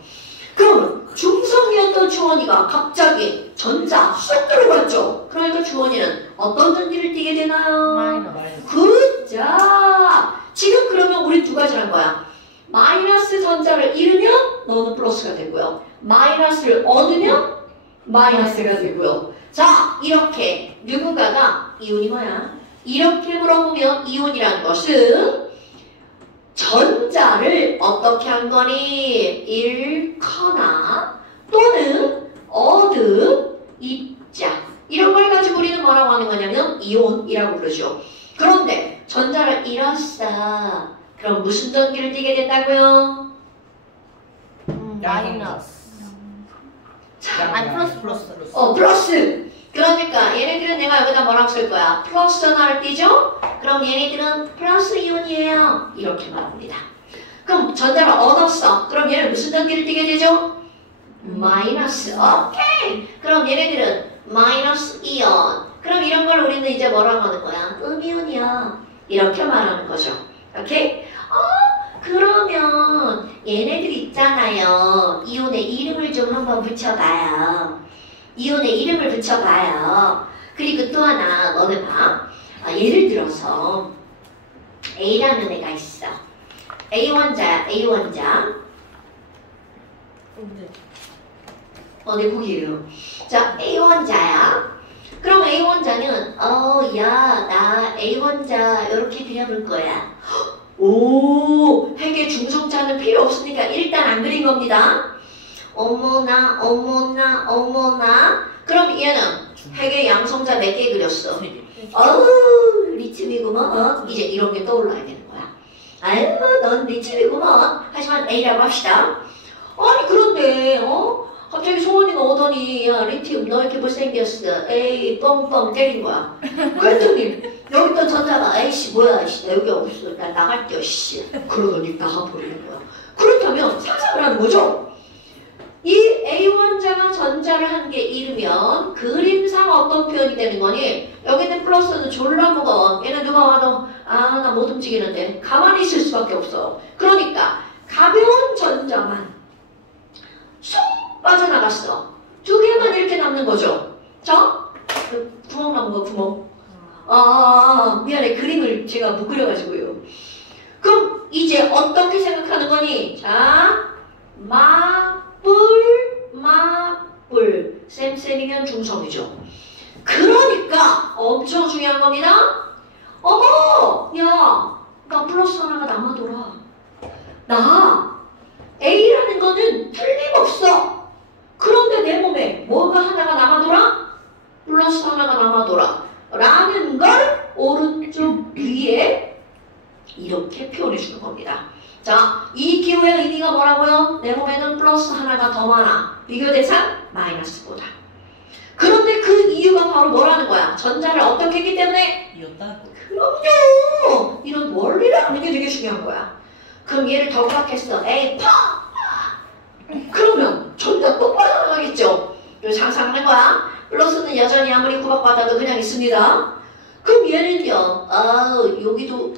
그러면 중성이었던 주원이가 갑자기 전자 쑥 들어갔죠. 그러니까 주원이는 어떤 전기를 띠게 되나요? 마이너스. 굿자. 지금 그러면 우리 두 가지란 거야. 마이너스 전자를 잃으면 너는 플러스가 되고요. 마이너스를 얻으면 마이너스가 되고요. 자, 이렇게 누군가가 이온이 뭐야? 이렇게 물어보면 이온이라는 것은 전자를 어떻게 한 거니? 잃거나 또는 얻은 입자 이런 걸 가지고 우리는 뭐라고 하는 거냐면 이온이라고 부르죠. 그런데 전자를 잃었어. 그럼 무슨 전기를 띠게 된다고요? 마이너스. 자, 아니, 플러스. 플러스. 그러니까 얘네들은 내가 여기다 뭐라고 쓸 거야? 플러스 전화를 띠죠? 그럼 얘네들은 플러스 이온이에요. 이렇게 말합니다. 그럼 전자를 얻었어. 그럼 얘는 무슨 전기를 띠게 되죠? 마이너스. 오케이. 그럼 얘네들은 마이너스 이온. 그럼 이런 걸 우리는 이제 뭐라고 하는 거야? 음이온이야. 이렇게 말하는 거죠. 오케이? 그러면 얘네들 있잖아요. 이온의 이름을 좀 한번 붙여봐요. 이온의 이름을 붙여봐요. 그리고 또 하나 너네 봐. 예를 들어서 A라는 애가 있어. A 원자야. A 원자. 네, 거기에요. 자, A 원자야. 그럼 A 원자는 나 A 원자 이렇게 그려볼 거야. 오, 핵의 중성자는 필요 없으니까 일단 안 그린 겁니다. 어머나. 그럼 얘는 핵의 양성자 4개 그렸어. 리튬이구먼. 이제 이런 게 떠올라야 되는 거야. 아유, 넌 리튬이구먼. 하지만 A라고 합시다. 아니, 그런데, 갑자기 소원이가 오더니, 야, 리튬, 너 이렇게 못생겼어. 에이, 뻥뻥 때린 거야. 그랬더니, 여기 있던 전자가, 에이씨, 뭐야, 씨, 나 여기 없어. 나 나갈게요, 씨. 그러더니 나가버리는 거야. 그렇다면 상상을 하는 거죠? 이 A1자가 전자를 한 개 잃으면 그림상 어떤 표현이 되는 거니? 여기는 플러스는 졸라 무거워. 얘는 누가 와도 나 못 움직이는데 가만히 있을 수밖에 없어. 그러니까 가벼운 전자만 쏙 빠져나갔어. 두 개만 이렇게 남는 거죠. 자, 구멍 남은 거 구멍. 미안해. 그림을 제가 못 그려가지고요. 그럼 이제 어떻게 생각하는 거니? 자, 마뿔. 쌤이면 중성이죠. 그러니까 엄청 중요한 겁니다. 어머! 야, 나 플러스 하나가 남아돌아. 나 A라는 거는 틀림없어. 그런데 내 몸에 뭐가 하나가 남아돌아? 플러스 하나가 남아돌아. 라는 걸 오른쪽 위에 이렇게 표현해 주는 겁니다. 자, 이 기호의 의미가 뭐라고요? 내 몸에는 플러스 하나가 더 많아. 비교 대상 마이너스보다. 그런데 그 이유가 바로 뭐라는 거야? 전자를 어떻게 했기 때문에? 이었다고. 그럼요. 이런 원리를 아는 게 되게 중요한 거야. 그럼 얘를 더 부각했어. 에이, 팍! 그러면 전자 또 빠져나가겠죠. 상상하는 거야. 플러스는 여전히 아무리 구박받아도 그냥 있습니다. 그럼 얘는요. 여기도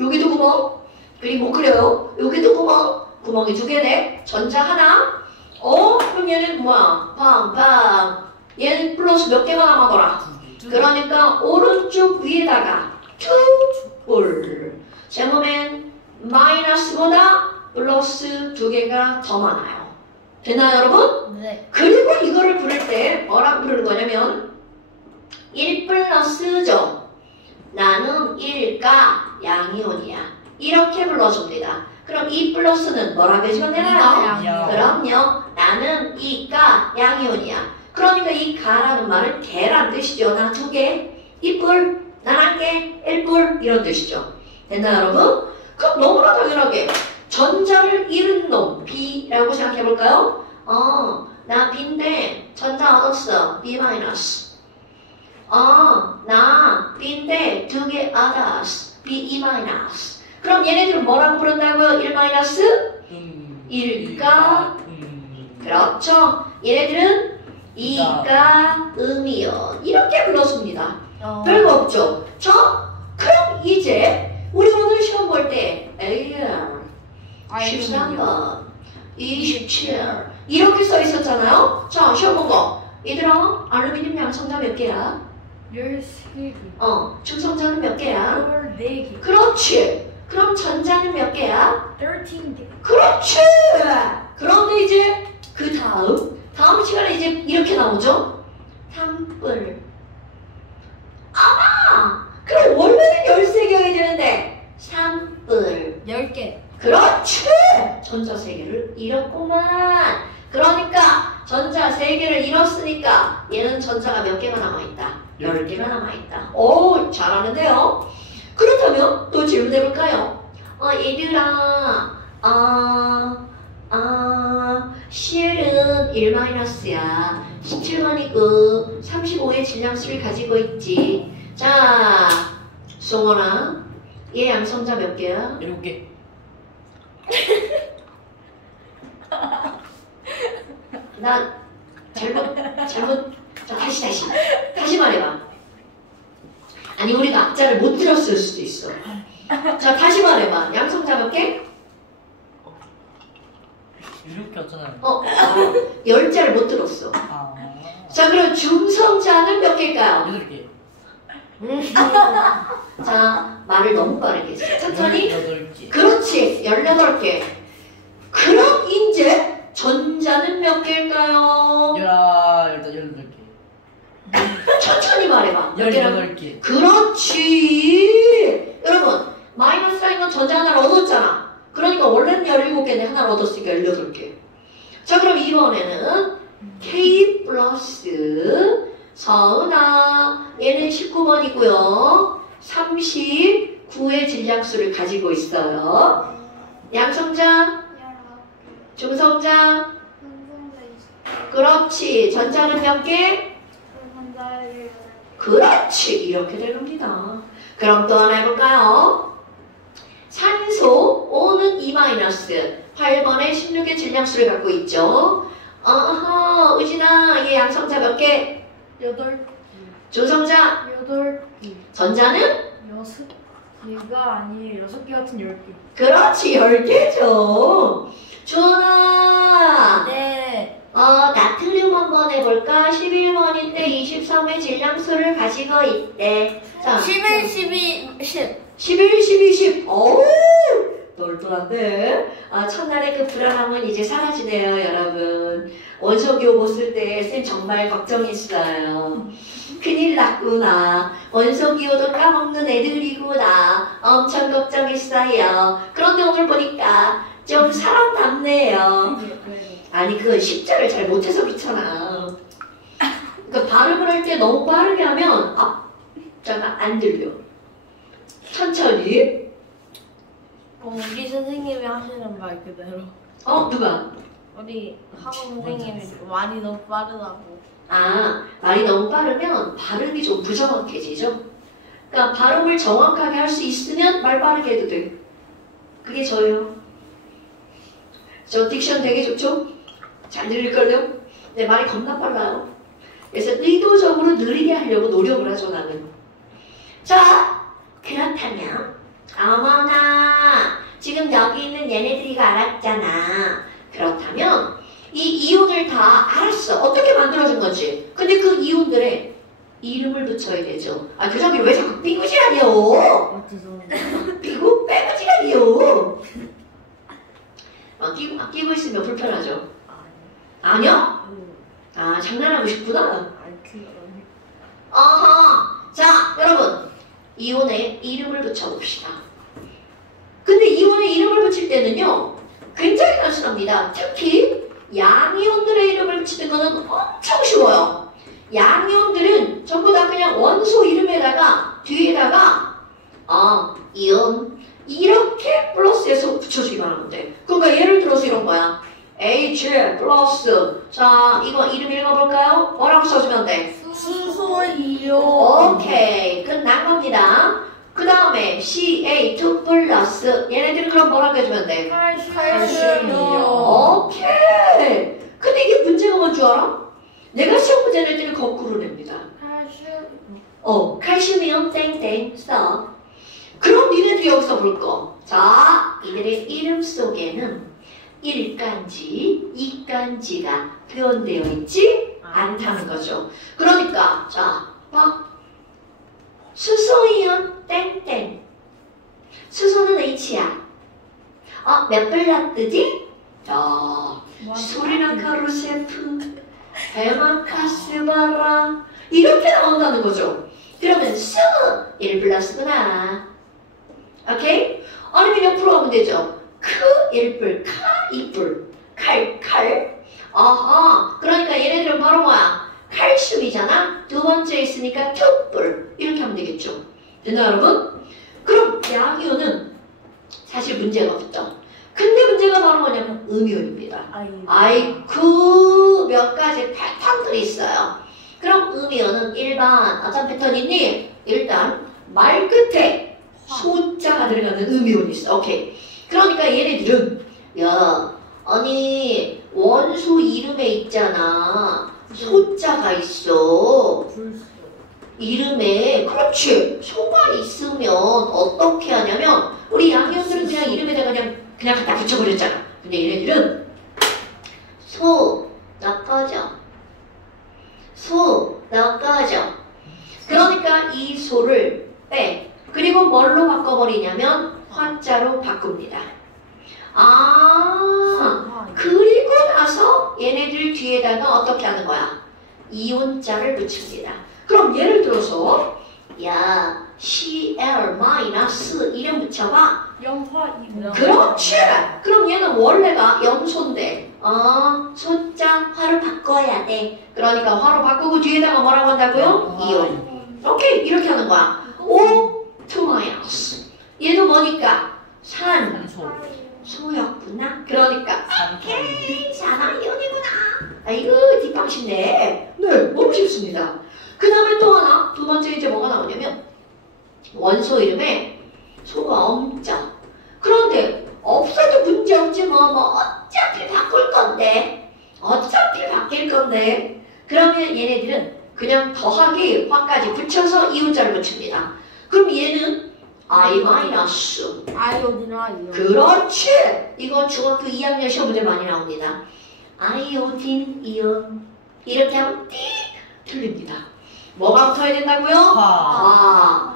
여기도 구멍. 그리고 못 그려요. 여기도 구멍이 두 개네. 전자 하나. 그럼 얘는 뭐야? 팡팡. 얘는 플러스 몇 개가 남아더라. 그러니까 오른쪽 위에다가 투뿔. 제 몸엔 마이너스보다 플러스 두 개가 더 많아요. 됐나요, 여러분? 네. 그리고 이거를 부를 때 뭐라고 부르는 거냐면 1 플러스죠. 나는 1가 양이온이야. 이렇게 불러줍니다. 그럼 2 플러스는 뭐라고 해주면 되나요? 그럼요. 나는 2가 양이온이야. 그러니까 이 가라는 말은 개란 뜻이죠. 나 두 개, 2뿔, 난 한 개, 1뿔 이런 뜻이죠. 됐나요, 여러분? 그럼 너무나 당연하게 전자를 잃은 놈 B라고 생각해볼까요? 나 B인데 전자 얻었어. B 마이너스. 나 B인데 두 개 얻었어. B E 마이너스. 그럼 얘네들은 뭐라고 부른다고요? 1 마이너스? 1가 그렇죠. 얘네들은 2가 음이요. 이렇게 불러줍니다. 별거 없죠. 그럼 이제 우리 오늘 시험 볼 때 AR 13번 27 이렇게 써 있었잖아요. 자, 시험 본 거. 얘들아, 알루미늄 양성자 몇 개야? 13개. 중성자는 몇 개야? 14개. 그렇지. 그럼 전자는 몇 개야? 13개. 그렇지. 그런데 이제 그 다음 시간에 이제 이렇게 나오죠? 3뿔. 그럼 원래는 13개여야 되는데 3뿔. 10개. 그렇지. 전자 3개를 잃었구만. 그러니까 전자 3개를 잃었으니까 얘는 전자가 몇 개가 남아있다? 10개가 남아있다. 오, 잘하는데요. 그렇다면 또 질문해볼까요? 얘들아, 실은 1-야. 17번이고 35의 질량수를 가지고 있지. 자, 송원아, 얘 양성자 몇 개야? 7개. 나 잘못. 자, 다시 말해봐. 아니, 우리가 악자를 못 들었을 수도 있어. 자, 다시 말해봐. 양성자 몇 개? 7개 없잖아요. 10자를 못 들었어. 자, 그럼 중성자는 몇 개일까요? 8개. 자, 말을 너무 빠르게 했어. 천천히. 18개. 그렇지. 18개. 그럼 이제 전자는 몇 개일까요? 18개. 천천히 말해봐. 몇 개라고? 18개. 그렇지. 여러분, 마이너스라는 건 전자 하나를 얻었잖아. 그러니까 원래는 17개인데 하나를 얻었으니까 18개. 자, 그럼 이번에는 K 플러스 서은아. 얘는 19번이고요. 39의 질량수를 가지고 있어요. 양성자, 중성자. 그렇지. 전자는 몇 개? 그렇지. 이렇게 될 겁니다. 그럼 또 하나 해볼까요? 산소 O는 2-, 8번에 16의 질량수를 갖고 있죠. 어허, 우진아, 얘 양성자 몇 개? 8, 조성자, 8, 전자는? 6개가 아니에요. 6개 같은 10개. 그렇지, 10개죠. 주원아, 네. 나트륨 한번 해볼까? 11번인데 23의 질량수를 가지고 있대. 자, 11, 12, 10. 11, 12, 10. 어우, 똘똘한데? 첫날의 그 불안함은 이제 사라지네요, 여러분. 원소기호 봤을 때 쌤 정말 걱정했어요. 큰일 났구나. 원소기호도 까먹는 애들이구나. 엄청 걱정했어요. 그런데 오늘 보니까 좀 살아남네요. 아니, 그 십자를 잘 못해서 그렇잖아. 그 발음을 할 때 너무 빠르게 하면 앞자가 안 들려. 천천히. 우리 선생님이 하시는 말 그대로. 누가? 우리 학원 선생님이 말이 너무 빠르다고. 말이 너무 빠르면 발음이 좀 부정확해지죠? 그러니까 발음을 정확하게 할 수 있으면 말 빠르게 해도 돼. 그게 저예요. 저 딕션 되게 좋죠? 잘 들릴걸요? 내 말이 겁나 빨라요. 그래서 의도적으로 느리게 하려고 노력을 하죠, 나는. 자, 그렇다면 어머나, 지금 여기 있는 얘네들이가 알았잖아. 그렇다면 이 이온을 다 알았어. 어떻게 만들어준 건지. 근데 그 이온들의 이름을 붙여야 되죠. 그 저기를 왜 자꾸 삐구지라니요? 죄송합니다. 삐구 빼구지라니요? 끼고 있으면 불편하죠. 아니요? 장난하고 싶구나. 자, 여러분, 이온의 이름을 붙여봅시다. 근데 이온의 이름을 붙일 때는요, 굉장히 단순합니다. 특히 양이온들의 이름을 붙이는 거는 엄청 쉬워요. 양이온들은 전부 다 그냥 원소 이름에다가 뒤에다가 이온 이렇게 플러스해서 붙여주기만 하면 돼. 그러니까 예를 들어서 이런 거야. H 플러스. 자, 이거 이름 읽어볼까요? 뭐라고 써주면 돼? 수소이온. 오케이, 끝난 겁니다. 그 다음에 CA2 플러스. 얘네들은 그럼 뭐라고 해주면 돼? 칼슘이온. 오케이. 근데 이게 문제가 뭔 줄 알아? 내가 시험 문제 낼 때는 거꾸로 냅니다. 칼슘이온 땡땡 써. 그럼 니네들이 여기서 볼 거. 자, 이들의 이름 속에는 1간지, 2간지가 표현되어 있지 않다는 거죠. 그러니까, 자, 봐. 수소이온 땡땡. 수소는 H야. 몇 불 뜨지? 소리나 카루세프, 헤마카스바라 이렇게 나온다는 거죠. 그러면 수 1 플러스구나. 오케이? 아니면 옆으로 하면 되죠. 크 1불, 카 2불, 칼. 그러니까 얘네들은 바로 뭐야? 칼슘이잖아. 두 번째 있으니까 2불. 이렇게 하면 되겠죠. 됐나 여러분? 그럼 양이온은 사실 문제가 없죠. 근데 문제가 바로 뭐냐면 음이온입니다. 아이쿠 몇 가지 패턴들이 있어요. 그럼 음이온은 일반 어떤 패턴이 있니? 일단 말 끝에 소자가 들어가는 음이온이 있어. 오케이. 그러니까 얘네들은 아니 원소 이름에 있잖아. 소자가 있어. 이름에 그렇지. 소가 있으면 어떻게 하냐면 우리 양이온들은 그냥 이름에다가 그냥 갖다 붙여버렸잖아. 근데 얘네들은 소 낚아져. 그러니까 이 소를 빼. 그리고 뭘로 바꿔버리냐면 화자로 바꿉니다. 그리고 나서 얘네들 뒤에다가 어떻게 하는 거야? 이온자를 붙입니다. 그럼 예를 들어서 Cl 마이너스 이름 붙여봐. 염화이온. 그렇지. 그럼 얘는 원래가 염소인데 소자 화로 바꿔야 돼. 그러니까 화로 바꾸고 뒤에다가 뭐라고 한다고요? 이온. 오케이, 이렇게 하는 거야. O2 마이너스. 얘도 뭐니까? 소였구나. 그러니까 오케이, 산화이온이구나. 이거 뒷방신네. 네, 너무 쉽습니다. 그 다음에 또 하나, 두 번째 이제 뭐가 나오냐면 원소 이름에 소가 엄자. 그런데 없어도 문제없지 뭐 다음에 얘네들은 그냥 더하기 화까지 붙여서 이웃자를 붙입니다. 그럼 얘는 I 마이너스. 아이오딘이요. 그렇지. 이거 중학교 2학년 시험 문제 많이 나옵니다. 아이오딘 이온 이렇게 하면 띡 틀립니다. 뭐가 붙어야 된다고요? 화.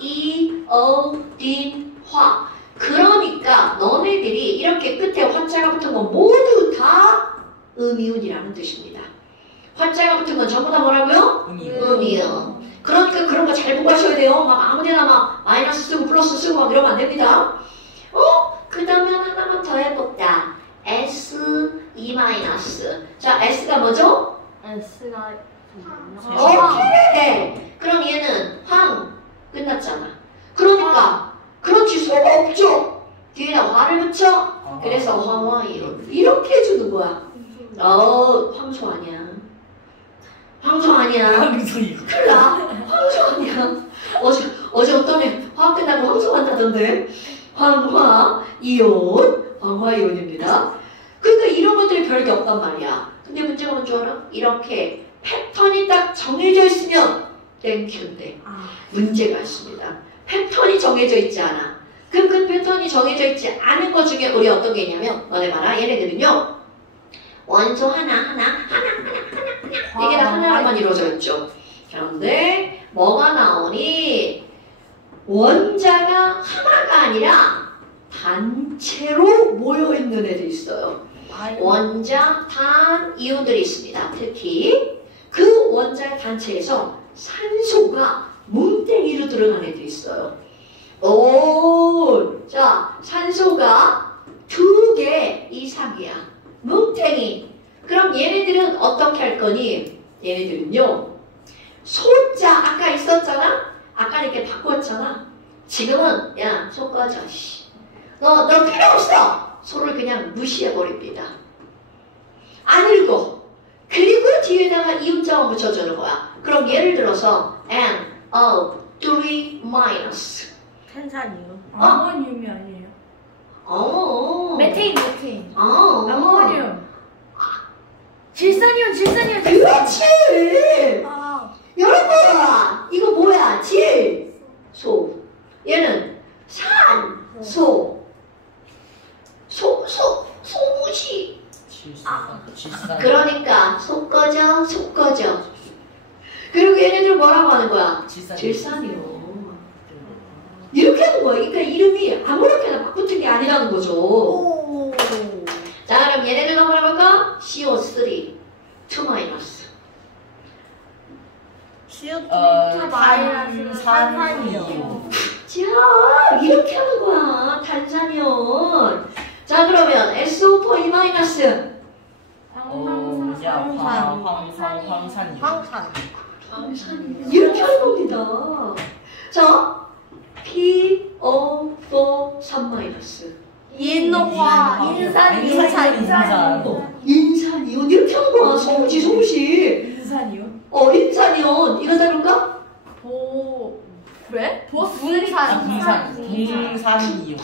아이오딘 화. 그러니까 너네들이 이렇게 끝에 화자가 붙은 건 모두 다 음이온이라는 뜻입니다. 화자가 붙은 건 전부 다 뭐라고요? 음이온. 그러니까 그런 거 잘 보고 하셔야 돼요. 막 아무데나 막 마이너스 쓰고 플러스 쓰고 막 이러면 안 됩니다. 그 다음에 하나만 더 해볼까? S, E 마이너스. 자, S가 뭐죠? S가 오케이. 그럼 얘는 황. 끝났잖아. 그러니까 그런 지수가 없죠. 뒤에다 화를 붙여. 그래서 황화이온. 이렇게 해주는 거야. 황소 아니야. 황소 아니야. 황소이. 큰일 나. 황소 아니야. 어제 어떤 애 화학 끝나고 황소 한다던데. 황화이온. 황화이온입니다. 그러니까 이런 것들이 별게 없단 말이야. 근데 문제가 뭔 줄 알아? 이렇게 패턴이 딱 정해져 있으면 땡큐인데 문제가 있습니다. 패턴이 정해져 있지 않아. 그럼 그 패턴이 정해져 있지 않은 것 중에 우리 어떤 게 있냐면 너네 봐라. 얘네들은요. 원소 하나 이게 다 하나로만 이루어져 있죠. 그런데 뭐가 나오니 원자가 하나가 아니라 단체로 모여있는 애들이 있어요. 원자, 단, 이온들이 있습니다. 특히 그 원자의 단체에서 산소가 뭉탱이로 들어간 애들이 있어요. 자, 산소가 2개 이상이야. 뭉탱이. 그럼 얘네들은 어떻게 할 거니? 얘네들은요. 소자 아까 있었잖아? 아까 이렇게 바꿨잖아. 지금은 야, 소 꺼져. 너 필요 없어. 소를 그냥 무시해버립니다. 안 읽어. 그리고 뒤에다가 이음자만 붙여주는 거야. 그럼 예를 들어서 NO3 마이너스. 탄산이요. 아모늄이 아니에요. 메테인. 아모늄. 질산이온. 그렇지. 여러분, 이거 뭐야? 질, 소. 얘는 산, 소. 소무시. 질산. 그러니까 소 꺼져. 그리고 얘네들 뭐라고 하는 거야? 질산. 질산이요. 이렇게 하는 거야. 그러니까 이름이 아무렇게나 막 붙은 게 아니라는 거죠. 자, 그럼 얘네들 한번 해볼까? CO3, 2 마이너스. CO2 마이너스 탄산이요. 자, 이렇게 하는 거야. 탄산이온. 자, 그러면 SO4, 2 마이너스. 황산이. 이렇게 하는 겁니다. 자, PO4, 3 마이너스. 인산. 인산이온. 이렇게 하는 거야. 소무시. 인산이온. 인산이온. 이거 다룰까? 그래? 붕산이요.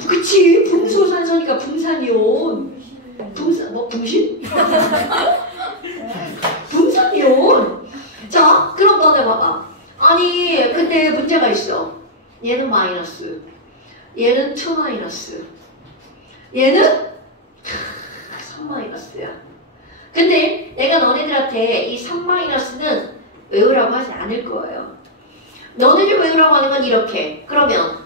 그치. 붕소산소니까 붕산이온. 붕신? 붕산이온. 자, 그럼 너네 봐봐. 아니, 근데 문제가 있어. 얘는 마이너스. 얘는 2 마이너스. 얘는 3 마이너스야. 근데 내가 너네들한테 이 3 마이너스는 외우라고 하지 않을 거예요. 너네들 외우라고 하는 건 이렇게. 그러면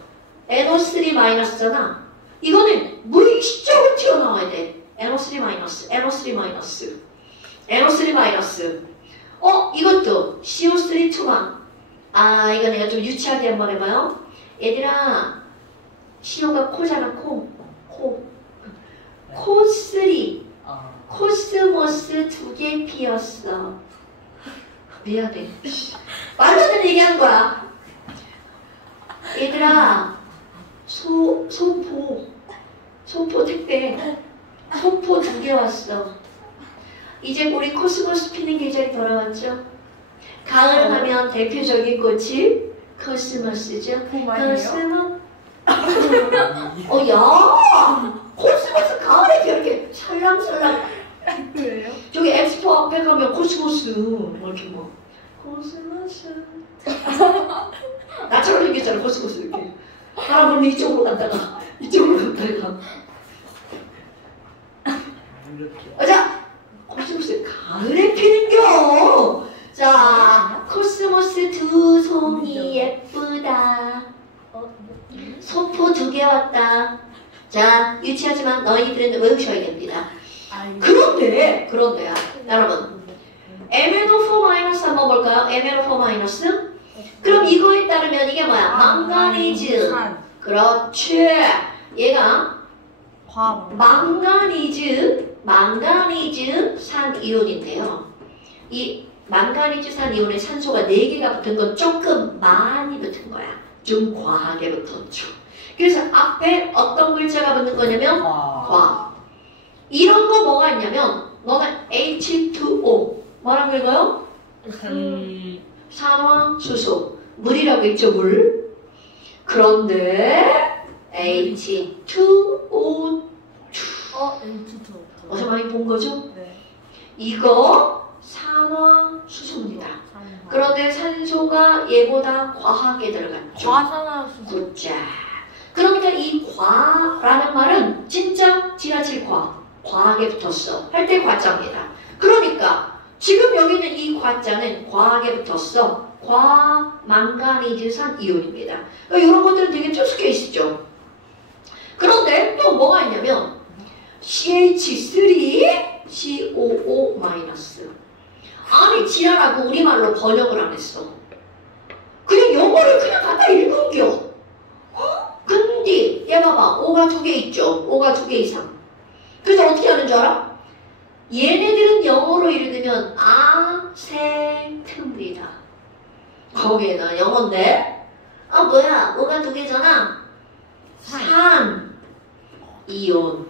NO3 마이너스잖아. 이거는 무의식적으로 튀어나와야 돼. NO3 마이너스, NO3 마이너스, NO3 마이너스. 이것도 CO3 2만. 이거 내가 좀 유치하게 한번 해봐요. 얘들아, CO가 코잖아, 코. 코3. 코스모스 2개 피었어. 미안해. 말도 안 되는 얘기하는 거야. 얘들아, 소포 택배. 소포 2개 왔어. 이제 우리 코스모스 피는 계절이 돌아왔죠? 가을 하면 대표적인 꽃이 코스모스죠. 코스모. 야! 코스모스 가을에 이렇게 찰랑찰랑 그래요? 저기 엑스포 앞에 가면 코스모스 이렇게 뭐 코스모스 나처럼 생겼잖아 코스모스 이렇게 사람은 이쪽으로 갔다가 이쪽으로 갔다가 자 코스모스 가을에 피는겨. 자 코스모스 두 송이 예쁘다. 소포 2개 왔다. 자 유치하지만 너희들은 외우셔야 됩니다. 그런데 여러분 MnO4 마이너스 한번 볼까요? MnO4 마이너스 그럼 이거에 따르면 이게 뭐야? 망가니즈. 그렇지. 얘가 망가니즈 산 이온인데요. 이 망가니즈 산 이온에 산소가 4개가 붙은 건 조금 많이 붙은 거야. 좀 과하게 붙었죠. 그래서 앞에 어떤 글자가 붙는 거냐면 과. 이런 거 뭐가 있냐면 너는 H2O 뭐라고 읽어요? 산화수소 물이라고 있죠 물. 그런데 H2O2 어제 많이 본 거죠? 네. 이거 산화수소입니다. 그런데 산소가 얘보다 과하게 들어갔죠. 과산화수소. 굿자. 그러니까 이 과라는 말은 진짜 지나칠 과하게 붙었어 할 때 과자입니다. 그러니까 지금 여기 있는 이 과자는 과하게 붙었어. 과망가니즈산 이온입니다. 이런 것들은 되게 쪼스게 있죠. 그런데 또 뭐가 있냐면 CH3COO 아니 지랄하고 우리말로 번역을 안 했어. 그냥 영어를 그냥 갖다 읽은겨. 근데 얘 봐봐 O가 2개 있죠. O가 2개 이상. 그래서 어떻게 하는 줄 알아? 얘네들은 영어로 읽으면 아세트입니다. 거기에다 영어인데 뭐야 O가 2개잖아. 산 이온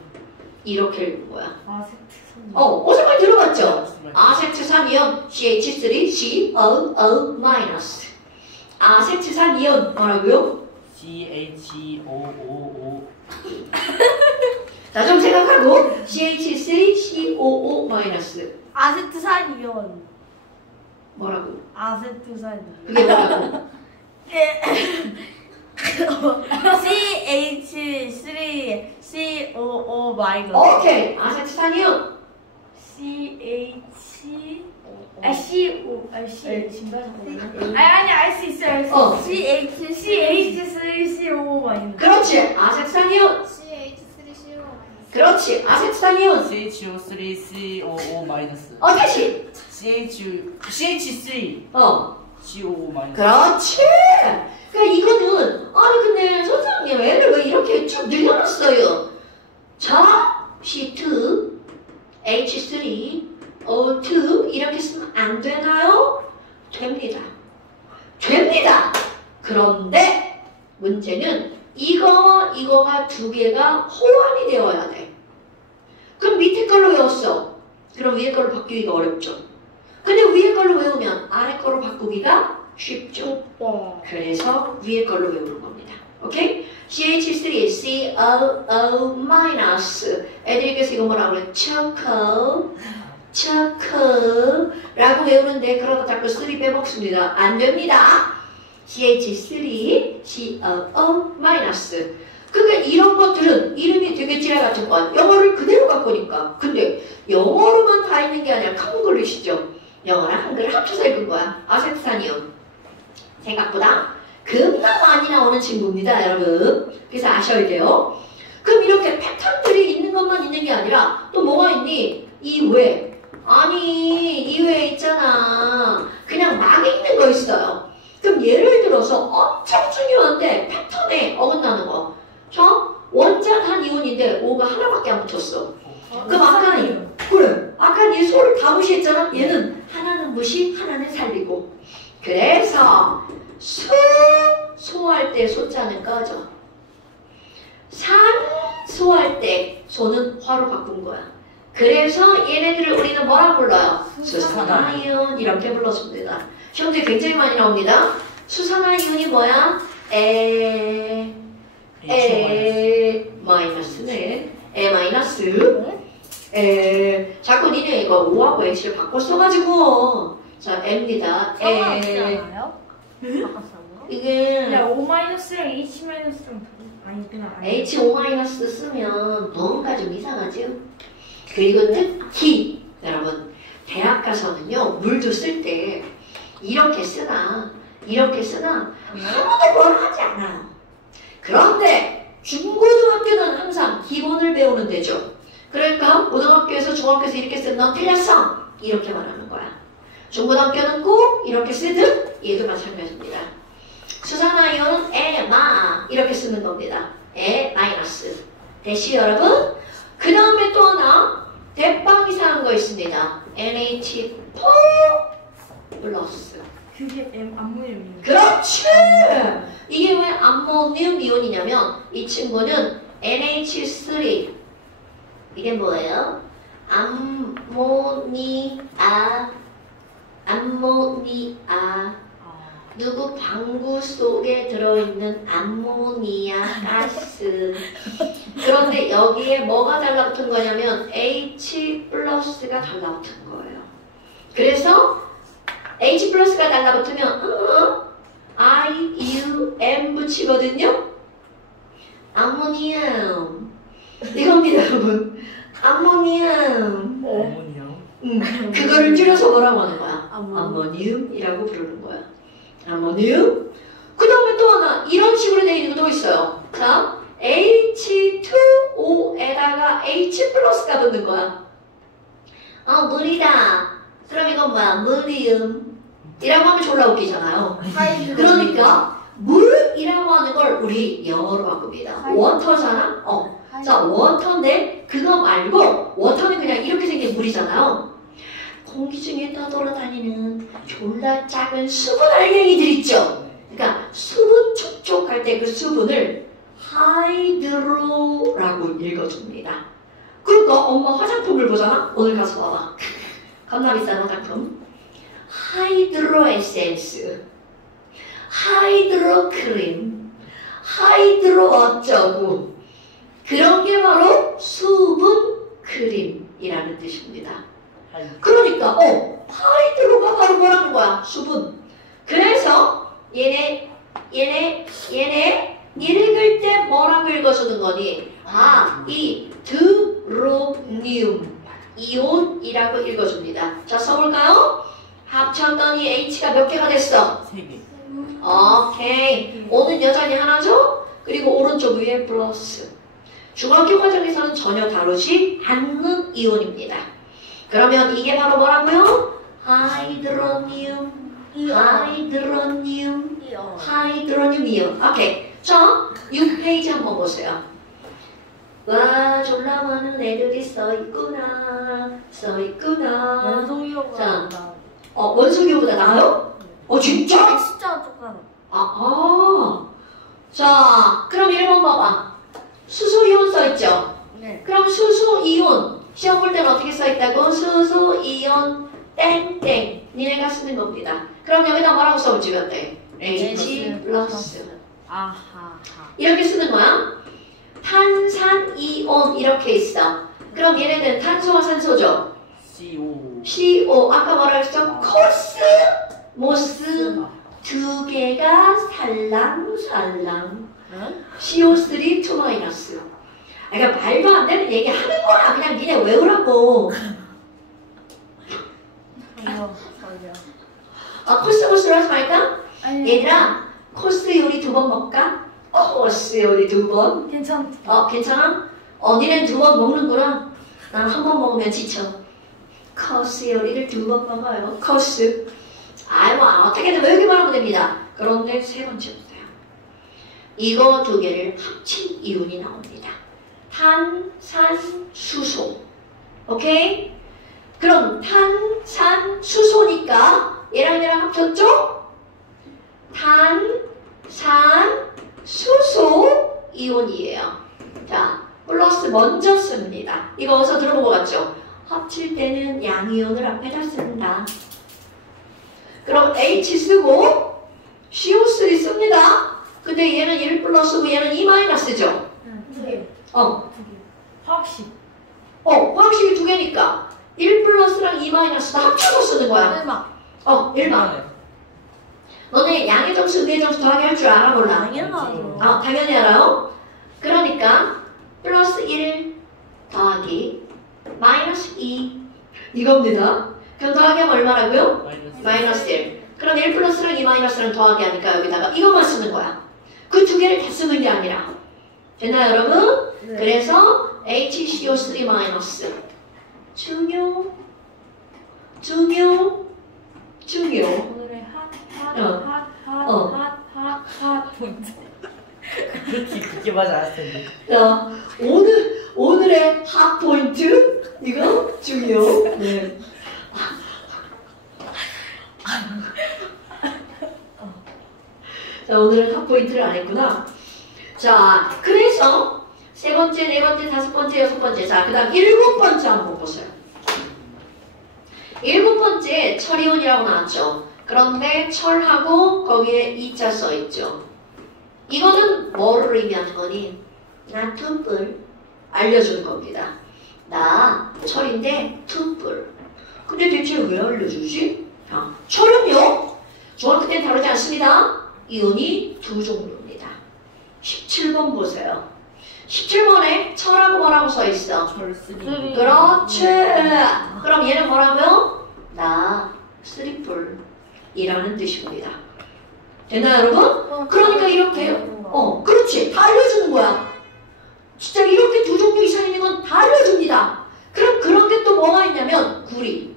이렇게 읽는 거야. 어디서 많이 들어봤죠? 아세트산 이온 CH3COO 아세트산 이온 뭐라고요? CHOOO. 자, 좀 생각하고 CH3COO 아세트산 이온. 뭐라고? 아세트산 이온. 그게 뭐라고? CH3COO 마이너스. 오케이 아세트산 이온 아니 알 수 있어요. 알 수 있어요. CH3CO 마이너스. 그렇지 아세트산 이온 CH3CO 그렇지 아세트산 이온 CHO3COO 마이너스. 다시 CH3 COO 마이너스. 그렇지. 그러니까 이거는 근데 선생님 애를 왜 이렇게 쭉 늘려놨어요? 자 C2 H3 O2 이렇게 쓰면 안 되나요? 됩니다. 그런데 문제는 이거와 이거가 2개가 호환이 되어야 돼. 그럼 밑에 걸로 외웠어. 그럼 위에 걸로 바꾸기가 어렵죠. 근데 위에 걸로 외우면 아래 걸로 바꾸기가 쉽죠. 그래서 위에 걸로 외우는 겁니다. 오케이? CH3COO 애들께서 이거 뭐라고 그래? 초코라고 외우는데 그러다 자꾸 3 빼먹습니다. 안 됩니다. CH3COO 그러니까 이런 것들은 이름이 되게 지랄 같은 건 영어를 그대로 갖고 오니까. 근데 영어로만 다 있는 게 아니라 한글이시죠. 영어랑 한글을 합쳐서 읽은 거야. 아세트산이온. 생각보다 겁나 많이 나오는 친구입니다, 여러분. 그래서 아셔야 돼요. 그럼 이렇게 패턴들이 있는 것만 있는 게 아니라 또 뭐가 있니? 이외. 아니, 이외에 있잖아. 그냥 막 있는 거 있어요. 그럼 예를 들어서 엄청 중요한데 패턴에 어긋나는 거. 자, 원자 단 이온인데 O가 하나밖에 안 붙었어. 그럼 아까는 그래. 아까 얘 소를 다 무시했잖아. 얘는 하나는 무시, 하나는 살리고. 그래서 소할 때 소자는 꺼져. 산소할 때 소는 화로 바꾼 거야. 그래서 얘네들을 우리는 뭐라 불러요? 수산화이온 이렇게 불렀습니다. 시험들이 굉장히 많이 나옵니다. 수산화이온이 뭐야? 마이너스네. 마이너스. 자꾸 니네 이거 O하고 H를 바꿔 써가지고 자 M입니다. 상관없지 않아요? 바꿨어요? 이게 야, O-랑 H-랑 아니 그냥 아니. H5- 쓰면 뭔가 좀 이상하죠? 그리고 특히 여러분 대학 가서는요 물도 쓸 때 이렇게 쓰나 아무도 뭐라 하지 않아요. 그런데 중고등학교는 항상 기본을 배우면 되죠. 그러니까 고등학교에서 중학교에서 이렇게 쓰면 넌 틀렸어 이렇게 말하는 거야. 중고등학교는 꼭 이렇게 쓰듯 얘도 마찬가지입니다. 수산화이온은 마 이렇게 쓰는 겁니다. 마이너스 대시 여러분. 그 다음에 또 하나 대빵 이상한 거 있습니다. NH4 플러스. 그게 암모늄이에요. 그렇지. 이게 왜 암모늄 이온이냐면 이 친구는 NH3 이게 뭐예요? 암모니아 누구 방구 속에 들어있는 암모니아 가스. 그런데 여기에 뭐가 달라붙은 거냐면 H 플러스가 달라붙은 거예요. 그래서 H 플러스가 달라붙으면 IUM 붙이거든요. 암모니움 이겁니다 여러분. 암모니움. 어머니요? 그거를 줄여서 뭐라고 하는 거야? 암모늄. 암모늄이라고 부르는 거야. 암모늄. 그 다음에 또 하나 이런 식으로 되어 있는 것도 있어요. 자, H2O에다가 H 플러스가 붙는 거야. 물이다. 그럼 이건 뭐야? 물리음. 이라고 하면 졸라 웃기잖아요. 그러니까 물이라고 하는 걸 우리 영어로 바꿉니다. 워터잖아? 자, 워터인데 그거 말고 워터는 그냥 이렇게 생긴 물이잖아요. 공기 중에 떠돌아다니는 졸라 작은 수분 알갱이들 있죠? 그러니까 수분 촉촉할 때 그 수분을 하이드로라고 읽어줍니다. 그러니까 엄마 화장품을 보잖아? 오늘 가서 봐봐. 겁나 비싼 화장품. 하이드로 에센스, 하이드로 크림, 하이드로 어쩌고 그런 게 바로 수분 크림이라는 뜻입니다. 그러니까 하이드로가 바로 뭐라는 거야? 수분. 그래서 얘네 읽을 때 뭐라고 읽어주는 거니? 이 드로늄 이온이라고 읽어줍니다. 자, 써볼까요? 합쳤더니 H가 몇 개가 됐어? 3개. 오케이. O는 여전히 하나죠? 그리고 오른쪽 위에 플러스. 중학교 과정에서는 전혀 다루지 않는 이온입니다. 그러면 이게 바로 뭐라고요? 하이드로늄 이온. 오케이. 자, 6페이지 한번 보세요. 와, 졸라 많은 애들이 써있구나. 원소이오가 자. 나. 원소기호보다 나아요? 진짜? 진짜 조금. 자, 그럼 1번 봐봐. 수소이온 써있죠? 네. 그럼 수소이온 시험 볼 때는 어떻게 써있다고? 수소이온 땡땡 니네가 쓰는 겁니다. 그럼 여기다 뭐라고 써붙이면 돼? H 플러스 아하. 이렇게 쓰는 거야. 탄산이온 이렇게 있어. 그럼 얘네들은 탄소와 산소죠? CO 아까 뭐라 했어? 코스모스 두 개가 살랑살랑 응? CO3 2-. 그러니까 말도 안 되는 얘기 하는 거야. 그냥 니네 외우라고. 이거 코스모스로 하지 말까? 아니, 얘들아 코스 요리 2번 먹까? 코스 요리 2번. 괜찮다. 괜찮아? 니네는 2번 먹는구나. 난 한 번 먹으면 지쳐. 코스 요리를 2번 먹어요. 코스. 뭐 어떻게든 외우기만 하면 됩니다. 그런데 3번째부터요. 이거 2개를 합친 이온이 나옵니다. 탄산수소. 오케이? 그럼 탄산수소니까 얘랑 합쳤죠? 탄산수소 이온이에요. 자, 플러스 먼저 씁니다. 이거 어디서 들어본 것 같죠? 합칠 때는 양이온을 앞에다 쓴다. 그럼 H 쓰고 CO3 씁니다. 근데 얘는 1 플러스고 얘는 2 마이너스죠? 네. 어. 화학식. 방식이 두 개니까 1 플러스랑 2 마이너스 다 합쳐서 쓰는 거야. 설마. 1만. 너네 양의 점수, 음의 점수 더하기 할 줄 알아, 몰라? 당연하죠. 당연히 알아요. 그러니까 플러스 1 더하기 마이너스 2 이겁니다. 그럼 더하기 하면 얼마라고요? 마이너스 1. 그럼 1 플러스랑 2 마이너스랑 더하기 하니까 여기다가 이것만 쓰는 거야. 그 두 개를 다 쓰는 게 아니라. 됐나요, 여러분? 네. 그래서 HCO3 마이너스 중요. 오늘의 핫 포인트. 그렇게 맞아 않았을 텐데. 자, 오늘의 핫 포인트 이거 중요. 네. 자, 오늘은 핫 포인트를 안 했구나. 자, 그래서 세 번째, 네 번째, 다섯 번째, 여섯 번째. 자, 그다음 일곱 번째 한번 보세요. 일곱 번째 철이온이라고 나왔죠. 그런데 철하고 거기에 이자 써 있죠. 이거는 뭐를 의미하는 거니? 나 툼불 알려주는 겁니다. 나 철인데 툼불. 근데 대체 왜 알려주지? 철은요? 중학교 때는 다루지 않습니다. 이온이 두 종류입니다. 17번 보세요. 17번에 철하고 뭐라고 써 있어? 철쓰리. 그렇지. 그럼 얘는 뭐라고요? 나 쓰리뿔이라는 뜻입니다. 됐나요, 여러분? 그러니까 이렇게 그렇지. 다 알려주는 거야. 진짜 이렇게 두 종류 이상 있는 건 다 알려줍니다. 그럼 그런 게 또 뭐가 있냐면 구리.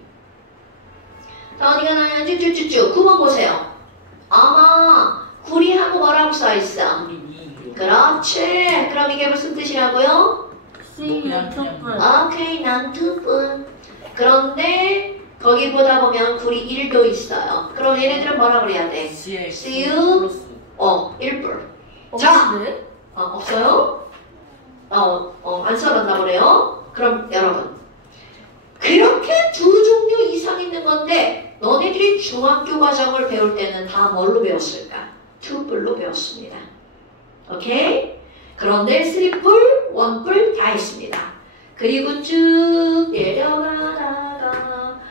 자, 어디가 나야지? 쭈쭈쭈. 9번 보세요. 아마 구리하고 뭐라고 써 있어? 그렇지. 그럼 이게 무슨 뜻이라고요? 오케이, 난 투뿔. 그런데 거기 보다 보면 구리 1도 있어요. 그럼 얘네들은 뭐라 그래야 돼? CU 1뿔. 자, 없어요? 안 써놨나 보네요. 그럼 여러분, 그렇게 두 종류 이상 있는 건데 너네들이 중학교 과정을 배울 때는 다 뭘로 배웠을까? 투뿔로 배웠습니다. 오케이? 그런데 3뿔, 1뿔 다 있습니다. 그리고 쭉 내려가다가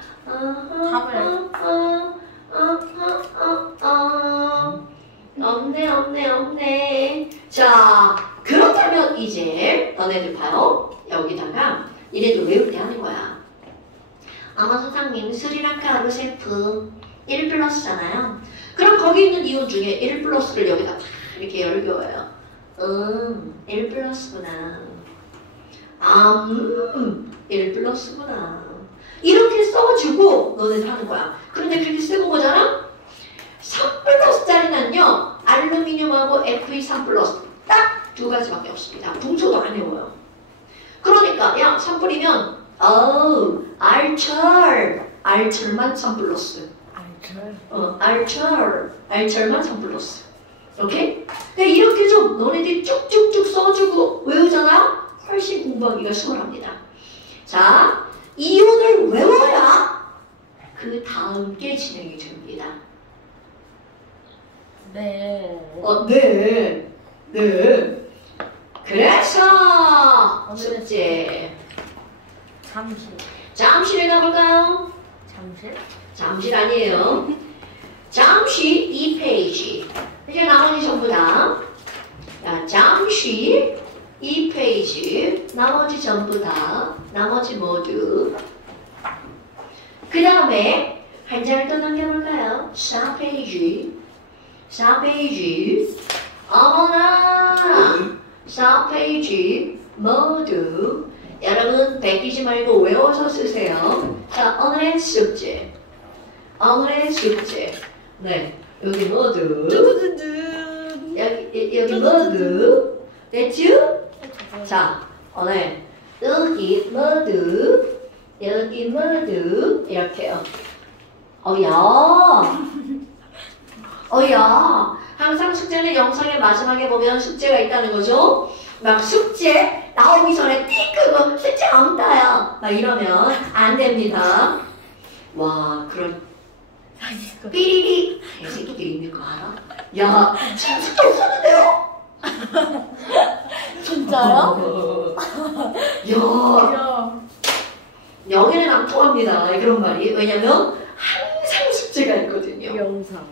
없네. 자, 그렇다면 이제 너네들 봐요. 여기다가 얘네들 외울 때 하는 거야. 아마 선생님 스리랑카 루세프 1 플러스잖아요. 그럼 거기 있는 이온 중에 1 플러스를 여기다 다 이렇게 열겨요. 1 플러스구나. 1 플러스구나. 이렇게 써주고 너네들 하는 거야. 그런데 그렇게 쓰고 보잖아? 3 플러스짜리는요. 알루미늄하고 Fe3 플러스 딱 두 가지밖에 없습니다. 분초도 안 외워요. 그러니까 야 3뿔이면 알철만 3 플러스. 알철만 3 플러스. 오케이? 그러니까 이렇게 좀 너네들이 쭉쭉쭉 써주고 외우잖아? 훨씬 공부하기가 수월합니다. 자, 이온을 외워야 그 다음 게 진행이 됩니다. 네. 그래서 숙제 잠실에 가볼까요? 잠실 아니에요. 잠시 2페이지. 이제 나머지 전부 다. 자, 잠시 2페이지. 나머지 전부 다. 나머지 모두. 그 다음에 한 장을 또 넘겨볼까요? 4페이지. 어머나! 4페이지 모두. 여러분 베끼지 말고 외워서 쓰세요. 자, 오늘의 숙제. 네, 여기 모두. 여기 모두. 됐죠? 자, 오늘 여기 모두 이렇게요. 항상 숙제는 영상의 마지막에 보면 숙제가 있다는 거죠. 막 숙제 나오기 전에 띡 끄고 숙제 없다요. 막 이러면 안 됩니다. 와, 그런 삐리리 개새끼들이 있는 거 알아? 야, 숙제 없었는데요? 진짜요? 야, 영에는 안 통합니다. 그런 말이. 왜냐면 항상 숙제가 있거든요. 영상.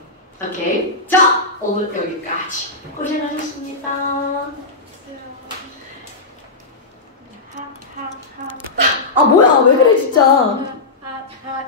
오케이. 자, 오늘 여기까지. 고생하셨습니다. 아, 뭐야. 왜 그래, 진짜. 핫.